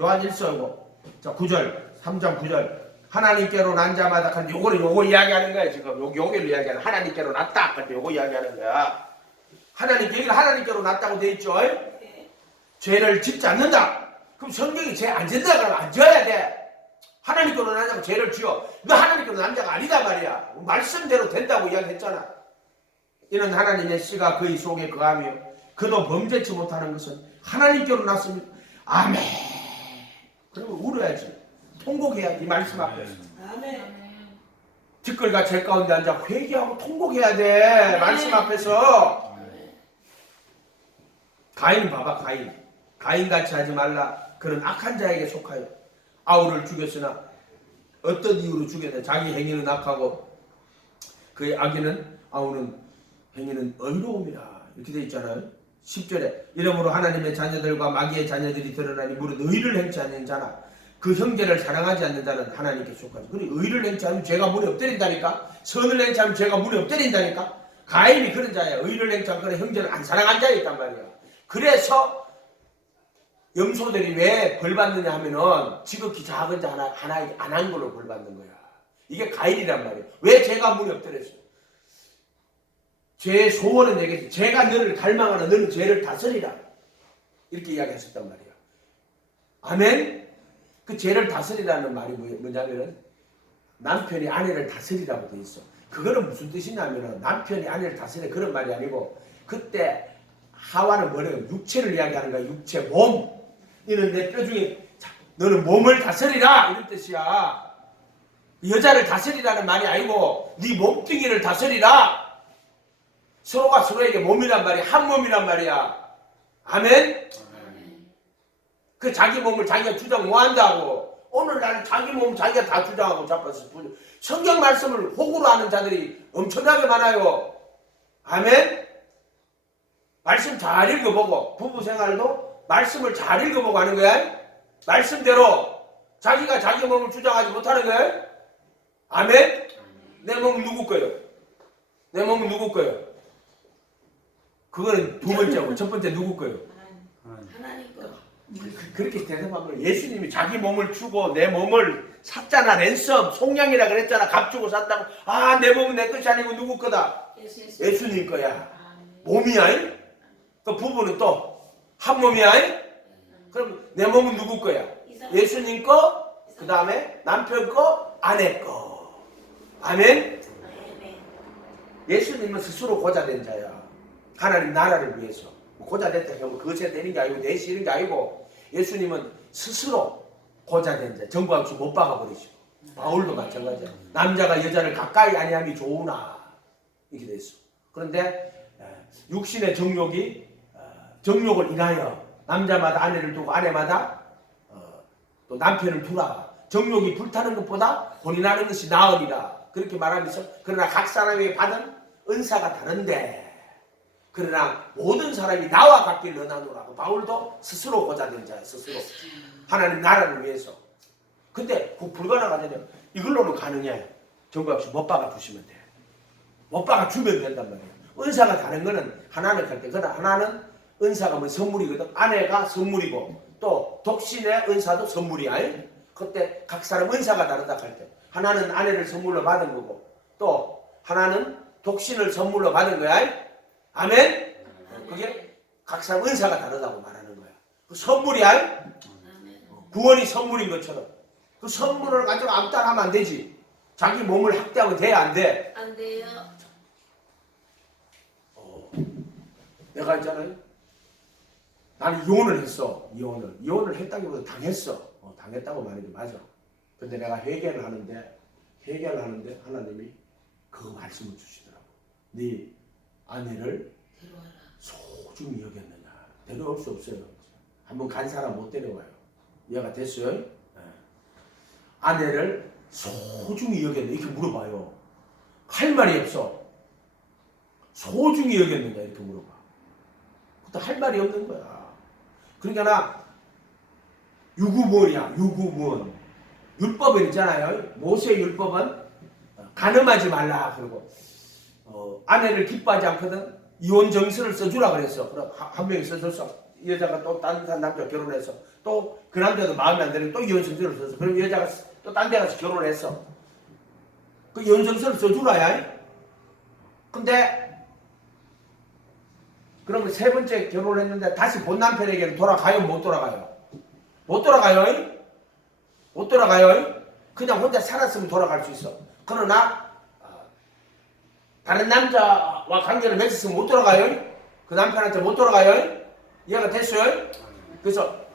요한 1서고 자 9절 3장 9절 하나님께로 난 자마다 한 요거 이야기하는 거야 지금. 요거를 이야기하는 하나님께로 났다 할 때 요거 이야기하는 거야. 여기가 하나님께로 났다고 돼 있죠. 죄를 짓지 않는다. 그럼 성경이 죄 안 짓는다 그러면 안 지어야 돼. 하나님께로 난 자가 죄를 지어. 너 하나님께로 난 자가 아니다 말이야. 말씀대로 된다고 이야기했잖아. 이는 하나님의 씨가 그의 속에 거하며 그도 범죄치 못하는 것은 하나님께로 났습니다. 아멘. 그러면 울어야지. 통곡해야지. 이 말씀 앞에서. 아멘. 뒷글과 제 가운데 앉아 회개하고 통곡해야 돼. 말씀 앞에서. 가인 봐봐. 가인같이 하지 말라. 그런 악한 자에게 속하여 아우를 죽였으나 어떤 이유로 죽였냐. 자기 행위는 악하고 그의 악인은 아우는 행위는 의로움이라. 이렇게 돼 있잖아요. 10절에 이러므로 하나님의 자녀들과 마귀의 자녀들이 드러나니 무릇 의를 행치 않는 자나 그 형제를 사랑하지 않는 자는 하나님께 속하지. 그리고 의를 행치 않으면 죄가 문에 엎드린다니까. 선을 행치 않으면 죄가 문에 엎드린다니까. 가인이 그런 자야. 의를 행치 않거나 형제를 안 사랑한 자였단 말이야. 그래서 염소들이 왜 벌 받느냐 하면은 지극히 작은 자 하나 안 한 걸로 벌 받는 거야. 이게 가인이란 말이야. 왜 죄가 문에 엎드렸어? 죄의 소원은 얘기했어. 죄가 너를 갈망하는 너는 죄를 다스리라. 이렇게 이야기했었단 말이야. 아멘? 그 죄를 다스리라는 말이 뭐냐면은 남편이 아내를 다스리라고 돼 있어. 그거는 무슨 뜻이냐면은 남편이 아내를 다스리라 그런 말이 아니고 그때 하와는 뭐래요? 육체를 이야기하는 거야. 육체, 몸. 너는 내 뼈 중에 너는 몸을 다스리라 이런 뜻이야. 여자를 다스리라는 말이 아니고 네 몸뚱이를 다스리라. 서로가 서로에게 몸이란 말이야. 한 몸이란 말이야. 아멘? 그 자기 몸을 자기가 주장 뭐 한다고. 오늘날 자기 몸 자기가 다 주장하고 잡아서 성경 말씀을 호구로 하는 자들이 엄청나게 많아요. 아멘? 말씀 잘 읽어보고 부부 생활도 말씀을 잘 읽어보고 하는 거야. 말씀대로 자기가 자기 몸을 주장하지 못하는 거야. 아멘? 내 몸은 누구 거예요? 내 몸은 누구 거예요? 그거는 두 번째고 첫 번째 누구 거예요? 하나님 거. 그렇게 대답하면 예수님이 자기 몸을 주고 내 몸을 샀잖아. 랜섬 속량이라 그랬잖아. 값 주고 샀다고. 아, 내 몸은 내 것이 아니고 누구 거다? 예수님 거야. 몸이야. 그 부부는 또 한 몸이야. 그럼 내 몸은 누구 거야? 예수님 거, 그 다음에 남편 거, 아내 거. 아멘? 예수님은 스스로 고자된 자야. 하나님 나라를 위해서. 고자 됐다 해서 그것에 되는 게 아니고 내시는 게 아니고 예수님은 스스로 고자된 자. 정부 없이 못 박아버리시고. 바울도 마찬가지야. 남자가 여자를 가까이 아니함이 좋으나 이렇게 됐어. 그런데 육신의 정욕을 인하여 남자마다 아내를 두고 아내마다 또 남편을 두라. 정욕이 불타는 것보다 혼인하는 것이 나으리라. 그렇게 말하면서 그러나 각 사람이 받은 은사가 다른데 그러나 모든 사람이 나와 같길 원하노라고. 바울도 스스로 고자된 자야. 스스로 하나님 나라를 위해서. 근데 그 불가능하잖아요. 이걸로는 가능해. 정부 없이 못 박아 주시면 돼. 못 박아 주면 된단 말이에요. 은사가 다른 거는 하나는 갈 때, 그러나 하나는 은사가 뭐 선물이거든. 아내가 선물이고 또 독신의 은사도 선물이야. 그때 각 사람 은사가 다르다 할 때 하나는 아내를 선물로 받은 거고 또 하나는 독신을 선물로 받은 거야. 아멘? 그게 각 사람 은사가 다르다고 말하는 거야. 그 선물이야. 구원이 선물인 것처럼 그 선물을 가지고 암따하면 안 되지. 자기 몸을 학대하면 돼, 안 돼? 안 돼요. 내가 있잖아요. 나는 이혼을 했어. 이혼을 했다기보다 당했어. 당했다고 말해도 맞아. 근데 내가 회개를 하는데 하나님이 그 말씀을 주시더라고. 네 아내를 데려와라. 소중히 여겼느냐. 데려올 수 없어요. 한번 간 사람 못 데려와요. 이해가 됐어요? 네. 아내를 소중히 여겼느냐 이렇게 물어봐요. 할 말이 없어. 소중히 여겼느냐 이렇게 물어봐. 그것도 할 말이 없는 거야. 그러니까 나 유구문이야. 유구문. 율법은 있잖아요. 모세 율법은 간음하지 말라. 그리고 아내를 기뻐하지 않거든. 이혼 정서를 써주라 그랬어. 그럼 한 명이 써줬어. 여자가 또 다른 남자 결혼해서 또 그 남자도 마음에 안 드는 또 이혼 정서를 써서 그럼 여자가 또 딴 데 가서 결혼했어. 그 이혼 정서를 써주라야. 근데 그러면 세 번째 결혼을 했는데 다시 본 남편에게는 돌아가요? 못 돌아가요? 못 돌아가요? 못 돌아가요? 그냥 혼자 살았으면 돌아갈 수 있어. 그러나 다른 남자와 관계를 맺었으면 못 돌아가요? 그 남편한테 못 돌아가요? 이해가 됐어요? 그래서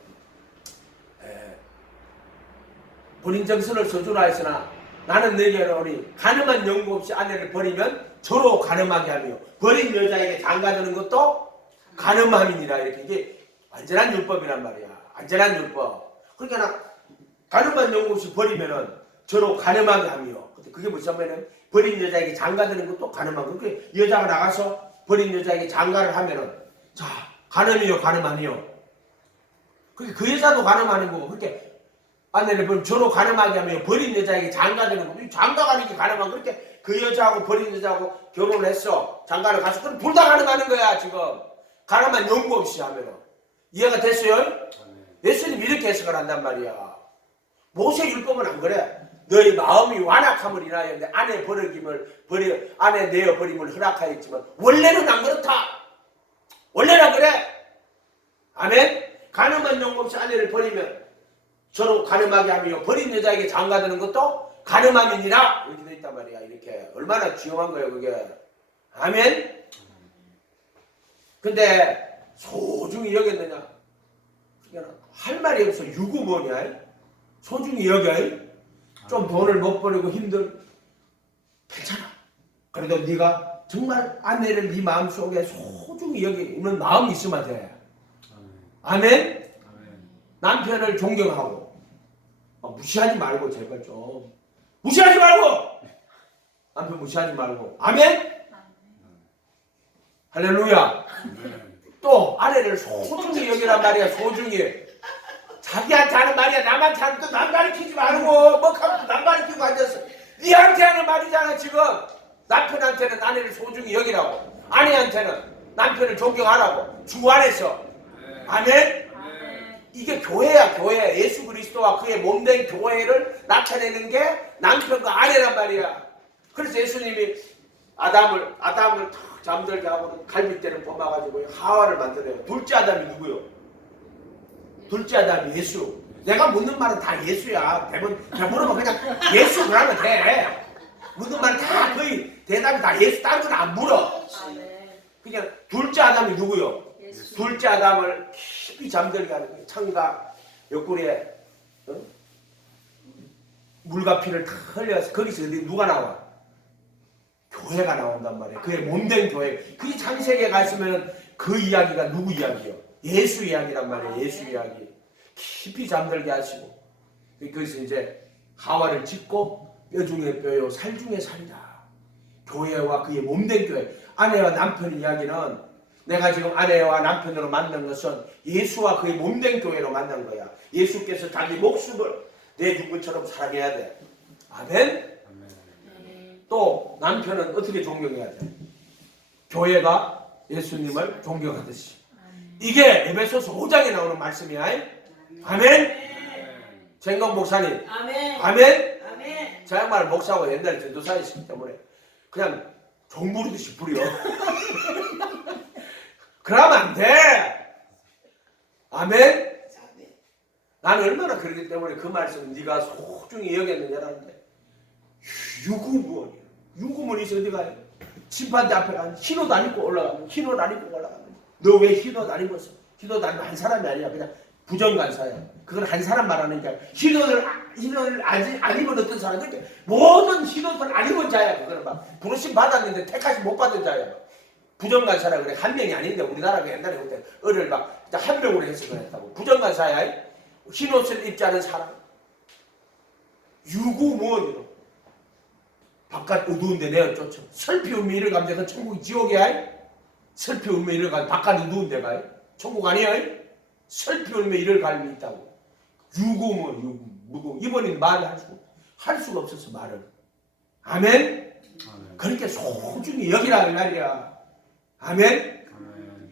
본인 정서를 써주라 했으나 나는 너에게 이르노니 간음한 영구 없이 아내를 버리면 저로 간음하게 하며 버린 여자에게 장가드는 것도 간음함이니라. 이렇게 이게 완전한 율법이란 말이야. 완전한 율법. 그러니까 간음한 영구 없이 버리면은 저로 간음하게 하며 그게 무슨 버린 여자에게 장가드는 것도 간음한 거. 그 여자가 나가서 버린 여자에게 장가를 하면은 자 간음이요, 간음 아니요. 그 여자도 간음 아니고 그렇게 아내를 보면 저로 간음하게 하면 버린 여자에게 장가되는 거. 장가가는 게 간음한 그렇게 그 여자하고 버린 여자하고 결혼을 했어. 장가를 가서 그럼 둘 다 간음하는 거야 지금. 간음한 연구 없이 하면은. 이해가 됐어요? 예수님 이렇게 해석을 한단 말이야. 모세 율법은 안 그래. 너희 마음이 완악함을 인하여 내 아내 아내 내어 버림을 허락하였지만 원래는 안 그렇다. 원래는 그래. 아멘. 간음한 연구 없이 아내를 버리면 서로 간음하게 하며 버린 여자에게 장가드는 것도 간음함이니라 이렇게 돼 있단 말이야. 이렇게 얼마나 위험한 거예요 그게. 아멘. 근데 소중히 여겼느냐? 할 말이 없어. 유구뭐냐? 소중히 여겨. 좀 돈을 못 벌이고 괜찮아. 그래도 네가 정말 아내를 네 마음속에 소중히 여기는 마음이 있으면 돼. 아멘. 남편을 존경하고 무시하지 말고 제발 좀 무시하지 말고 남편 무시하지 말고 아멘. 할렐루야. 또 아내를 소중히 여기란 말이야. 소중히 자기한테 하는 말이야. 남한테 하는 또 남 가르치지 말고 뭐 하면 남 가르치고 앉았어. 니한테 하는 말이잖아 지금. 남편한테는 아내를 소중히 여기라고, 아내한테는 남편을 존경하라고 주 안에서. 아멘. 이게 교회야. 교회. 예수 그리스도와 그의 몸된 교회를 나타내는 게 남편과 아내란 말이야. 그래서 예수님이 아담을 탁 잠들게 하고 갈빗대를 뽑아가지고 하와를 만들어요. 둘째 아담이 누구요? 둘째 아담이 예수. 내가 묻는 말은 다 예수야. 물어보면 그냥 예수 그러면 돼. 묻는 말은 다 거의 대답이 다 예수. 다른 건 안 물어. 그냥 둘째 아담이 누구요? 둘째 아담을 깊이 잠들게 하는 거예요. 창과 옆구리에 물과 피를 다 흘려서 거기서 누가 나와? 교회가 나온단 말이에요. 그의 몸된 교회. 그게 창세기에 가 있으면 그 이야기가 누구 이야기요? 예수 이야기란 말이에요. 예수 이야기. 깊이 잠들게 하시고 그래서 이제 하와를 짓고 뼈 중에 뼈요 살 중에 살이다. 교회와 그의 몸된 교회. 아내와 남편 이야기는 내가 지금 아내와 남편으로 만난 것은 예수와 그의 몸된 교회로 만난 거야. 예수께서 자기 목숨을 내준 것처럼 사랑해야 돼. 아멘. 또 남편은 어떻게 존경해야 돼? 교회가 예수님을 존경하듯이. 이게 에베소서 5장에 나오는 말씀이야. 아멘. 정강 목사님. 아멘. 아멘. 아멘. 저 양말 목사하고 옛날에 전도사였기 때문에 그냥 종 부르듯이 부려. 그러면 안 돼. 아멘. 나는 얼마나 그러기 때문에 그 말씀 네가 소중히 여겼느냐라는데 유구무원이야. 유구무원이 어디 가요? 심판대 앞에 가면 흰옷 안 입고 올라가면 흰옷 안 입고 올라가면 너 왜 흰옷 안 입었어? 흰옷 안 입고 한 사람이 아니야. 그냥 부정간사야. 그건 한 사람 말하는 게 아니라 흰옷을 안 입은 어떤 사람 그러니까 모든 흰옷을 안 입은 자야. 그거는 막 부르심 받았는데 택하심 못 받은 자야. 부정간사라 그래. 한 명이 아닌데 우리나라가 옛날에 그때 을을 막 한 명으로 해석을 했다고. 부정간사야. 흰옷을 입지 않은 사람. 유구무원이로 바깥 어두운데 내어 쫓아. 슬피 울며 이를 가면 그 천국이 지옥이야. 슬피 울며 이를 가면 바깥 어두운데 가요. 천국 아니야. 슬피 울며 이를 갈미 있다고. 유구무원. 이번엔 말을 할 수가 없었어. 말을. 아멘. 그렇게 소중히 여기라 이 말이야. 아멘.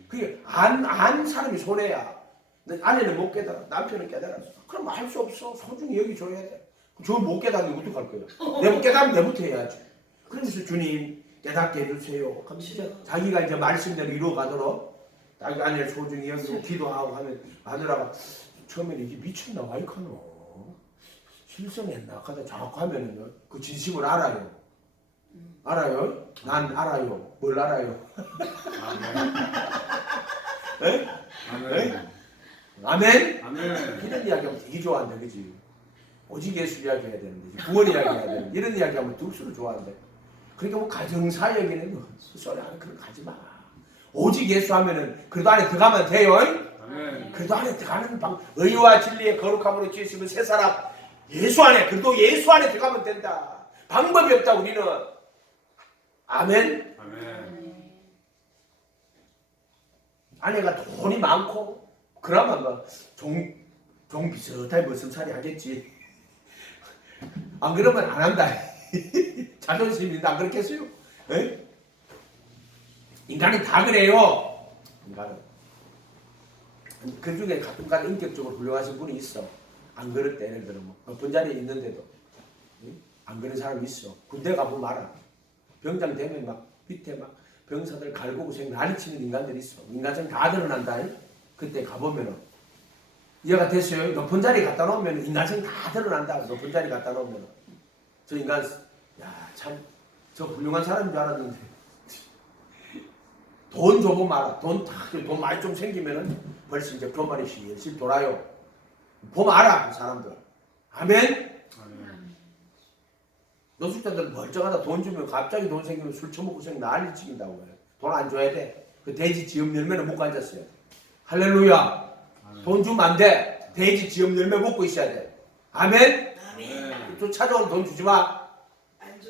그게 안 사람이 손해야. 아내는 못 깨달아. 남편은 깨달았어. 그럼 할 수 없어. 소중히 여기줘야 돼. 저 못 깨닫는 게 어떡할 거야. 내가 깨달으면 내부터 해야지. 그러면서 주님 깨닫게 해주세요. 그럼 진짜 자기가 이제 말씀대로 이루어가도록 자기 아내를 소중히 여기고 기도하고 하면 마누라가 처음에는 이게 미쳤나 와이카노 실성했나 하다 자꾸 하면은 그 진심을 알아요. 알아요? 난 알아요. 뭘 알아요? 에? 아멘. 아멘? 아멘. 이런 이야기하면 되게 좋아한다. 그치? 오직 예수 이야기 해야 되는데 구원 이야기 해야 되는데 이런 이야기하면 득수로 좋아한대. 그러니까 뭐 가정사역에는 소리 하는 그런 거 하지 마. 오직 예수 하면은 그래도 안에 들어가면 돼요. 아멘. 그래도 안에 들어가는 의와 진리의 거룩함으로 지으시면 새 사람 예수 안에 그래도 예수 안에 들어가면 된다. 방법이 없다 우리는. 아멘. 아멘. 아내가 돈이 많고 그러면 종 비슷하게 머슴살이 하겠지. 안 그러면 안 한다. 자존심인데 안 그렇겠어요? 에? 인간은 다 그래요. 인간은. 그 중에 가끔가다 인격적으로 훌륭하신 분이 있어. 안 그럴 때 예를 들어 뭐 높은 자리에 있는데도 안 그런 사람이 있어. 군대 가보면 알아. 병장 되면 막 밑에 막 병사들 갈고구생 난리치는 인간들이 있어. 인간성 다 드러난다. 그때 가보면은 이해가 됐어요. 높은 자리 갖다 놓으면 인간성 다 드러난다. 높은 자리 갖다 놓으면 저 인간 참 저 훌륭한 사람인 줄 알았는데 돈 줘보면 알아. 돈 많이 좀 생기면은 벌써 이제 교만이 실실 돌아요. 보면 알아 그 사람들. 아멘. 노숙자들 멀쩡하다. 돈 주면 갑자기 돈 생기면 술 처먹고 난리 치긴다고 해요. 돈 안 줘야 돼. 그 돼지 지엄 열매는 먹고 앉았어요. 할렐루야. 돈 주면 안 돼. 돼지 지엄 열매 먹고 있어야 돼. 아멘. 아멘. 또 찾아오는 돈 주지 마. 안 줘.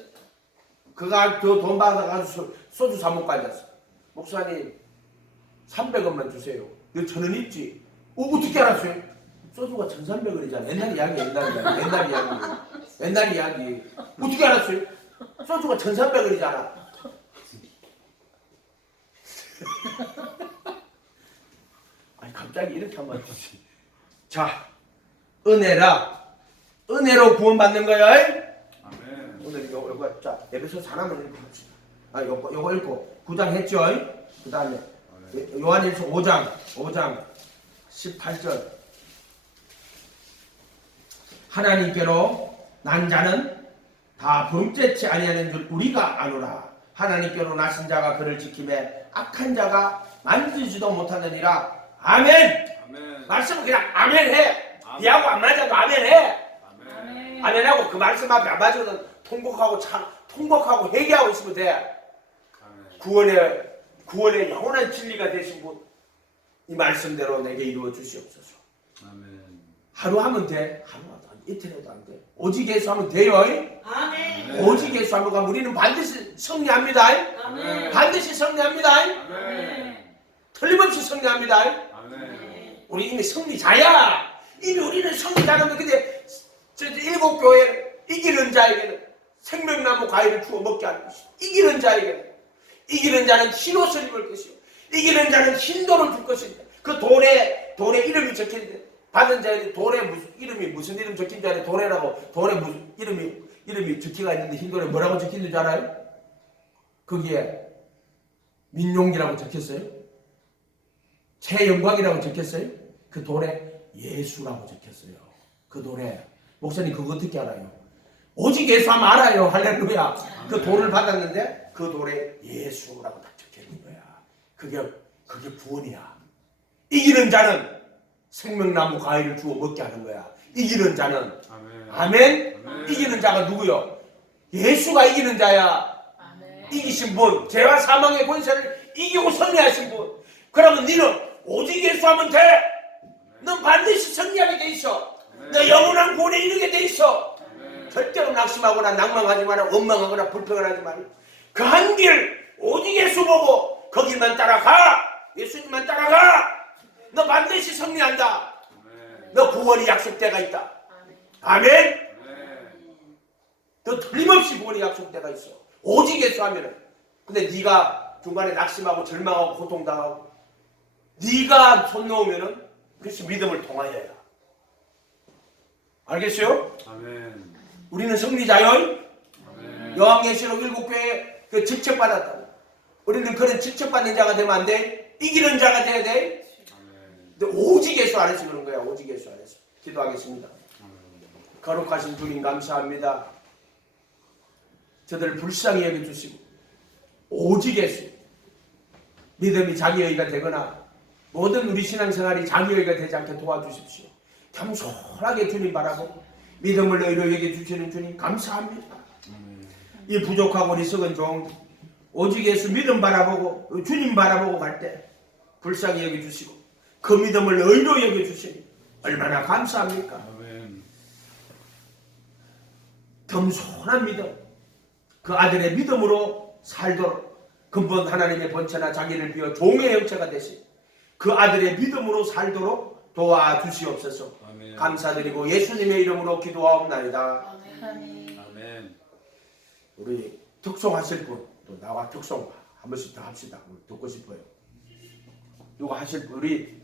그가 돈 받아가지고 소주 사 먹고 앉았어. 목사님 300원만 주세요. 너 1,000원 있지? 어떻게 알았어요? 소주가 1,300원이잖아. 옛날 이야기. 옛날 이야기. 어떻게 알았어요? 소주가 1,300원이잖아. 아니 갑자기 이렇게 하면 자, 은혜로 구원받는 거야. 아멘. 오늘 이거 자 에베소 4장을 읽고 합시다. 요거 읽고 9장 했죠? 그 다음에 요한일서 5장 18절 하나님께로 난 자는 다 범죄치 아니하는 줄 우리가 아노라. 하나님께로 나신 자가 그를 지킴에 악한 자가 만지지도 못하느니라. 아멘. 아멘. 말씀은 그냥 아멘 해. 아멘. 니하고 안 맞아도 아멘 해. 아멘. 아멘하고 그 말씀 앞에 안 맞으면 통곡하고 회개하고 있으면 돼. 아멘. 구원의 영원한 진리가 되신 분, 이 말씀대로 내게 이루어 주시옵소서. 아멘. 하루 하면 돼. 하루도 안 돼. 이틀에도 안 돼. 오직 예수 하면 돼요. 아멘. 오직 예수 하면 가면 우리는 반드시 승리합니다. 아멘. 반드시 승리합니다. 아멘. 틀림없이 승리합니다. 아멘. 우리 이미 승리자야. 이미 우리는 승리자라면 근데 저 일곱 교회 이기는 자에게는 생명나무 과일을 주어 먹게 하는 것이 이기는 자에게는 이기는 자는 흰옷을 입을 것이요 이기는 자는 흰돌을 줄 것입니다. 그 돌에 이름이 적혀있는데 받은 자의 돌에 무슨 이름 적힌 줄 알아요? 돌에라고 돌에 무슨 이름이 적혀가 있는데 흰돌에 뭐라고 적힌 줄 알아요? 거기에 민용기라고 적혔어요. 최영광이라고 적혔어요. 그 돌에 예수라고 적혔어요. 그 돌에 목사님 그거 어떻게 알아요? 오직 예수 하면 알아요. 할렐루야. 그 돌을 받았는데 그 돌에 예수라고 다 적혀있는 거야. 그게 구원이야. 이기는 자는 생명나무 과일을 주어 먹게 하는 거야. 이기는 자는. 아멘. 아멘. 아멘. 이기는 자가 누구요? 예수가 이기는 자야. 아멘. 이기신 분, 죄와 사망의 권세를 이기고 승리하신 분. 그러면 너는 오직 예수 하면 돼. 넌 반드시 승리하게 돼 있어. 너 영원한 구원에 이르게 돼 있어. 절대로 낙심하거나 낭망하지 마라. 원망하거나 불평하지 마라. 그 한 길 오직 예수 보고 거기만 따라가. 예수님만 따라가. 너 반드시 승리한다. 너 구원이 약속대가 있다. 아멘. 너 틀림없이 구원이 약속대가 있어. 오직 예수 하면은. 근데 네가 중간에 낙심하고 절망하고 고통당하고 네가 손 놓으면은 그것이 믿음을 통하여야. 알겠어요? 아멘. 우리는 승리자요. 아멘. 요한계시록 7교회에 그 직책받았다. 우리는 그런 직책받는 자가 되면 안 돼. 이기는 자가 돼야 돼. 아멘. 근데 오직 예수 안에서 그런 거야. 오직 예수 안에서. 기도하겠습니다. 거룩하신 주님 감사합니다. 저들을 불쌍히 여겨주시고 오직 예수 믿음이 자기의가 되거나 모든 우리 신앙생활이 자기의가 되지 않게 도와주십시오. 겸손하게 주님 바라보고 믿음을 의로 여겨주시는 주님 감사합니다. 이 부족하고 어리석은 종 오직 예수 믿음 바라보고 주님 바라보고 갈 때 불쌍히 여겨주시고 그 믿음을 의로 여겨주시니 얼마나 감사합니까? 아멘. 겸손한 믿음 그 아들의 믿음으로 살도록 근본 하나님의 본체나 자기를 비워 종의 형체가 되신 그 아들의 믿음으로 살도록 도와주시옵소서. 아멘. 감사드리고 예수님의 이름으로 기도하옵나이다. 아멘. 아멘. 우리 특송하실 분, 또 나와 특송 한 번씩 더 합시다. 우리 듣고 싶어요. 누가 하실 분, 우리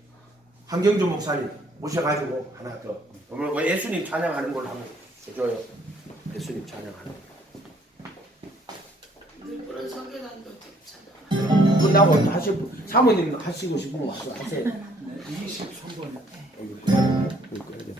한경주 목사님 모셔가지고 하나 더. 오늘 뭐 예수님 찬양하는 걸로 한번 해줘요. 예수님 찬양하는 거. 늘보는 성계단도 찾아. 끝나고 하실 분, 사모님 하시고 싶으면 와서 하세요. 23번. 여기 꺼야 돼.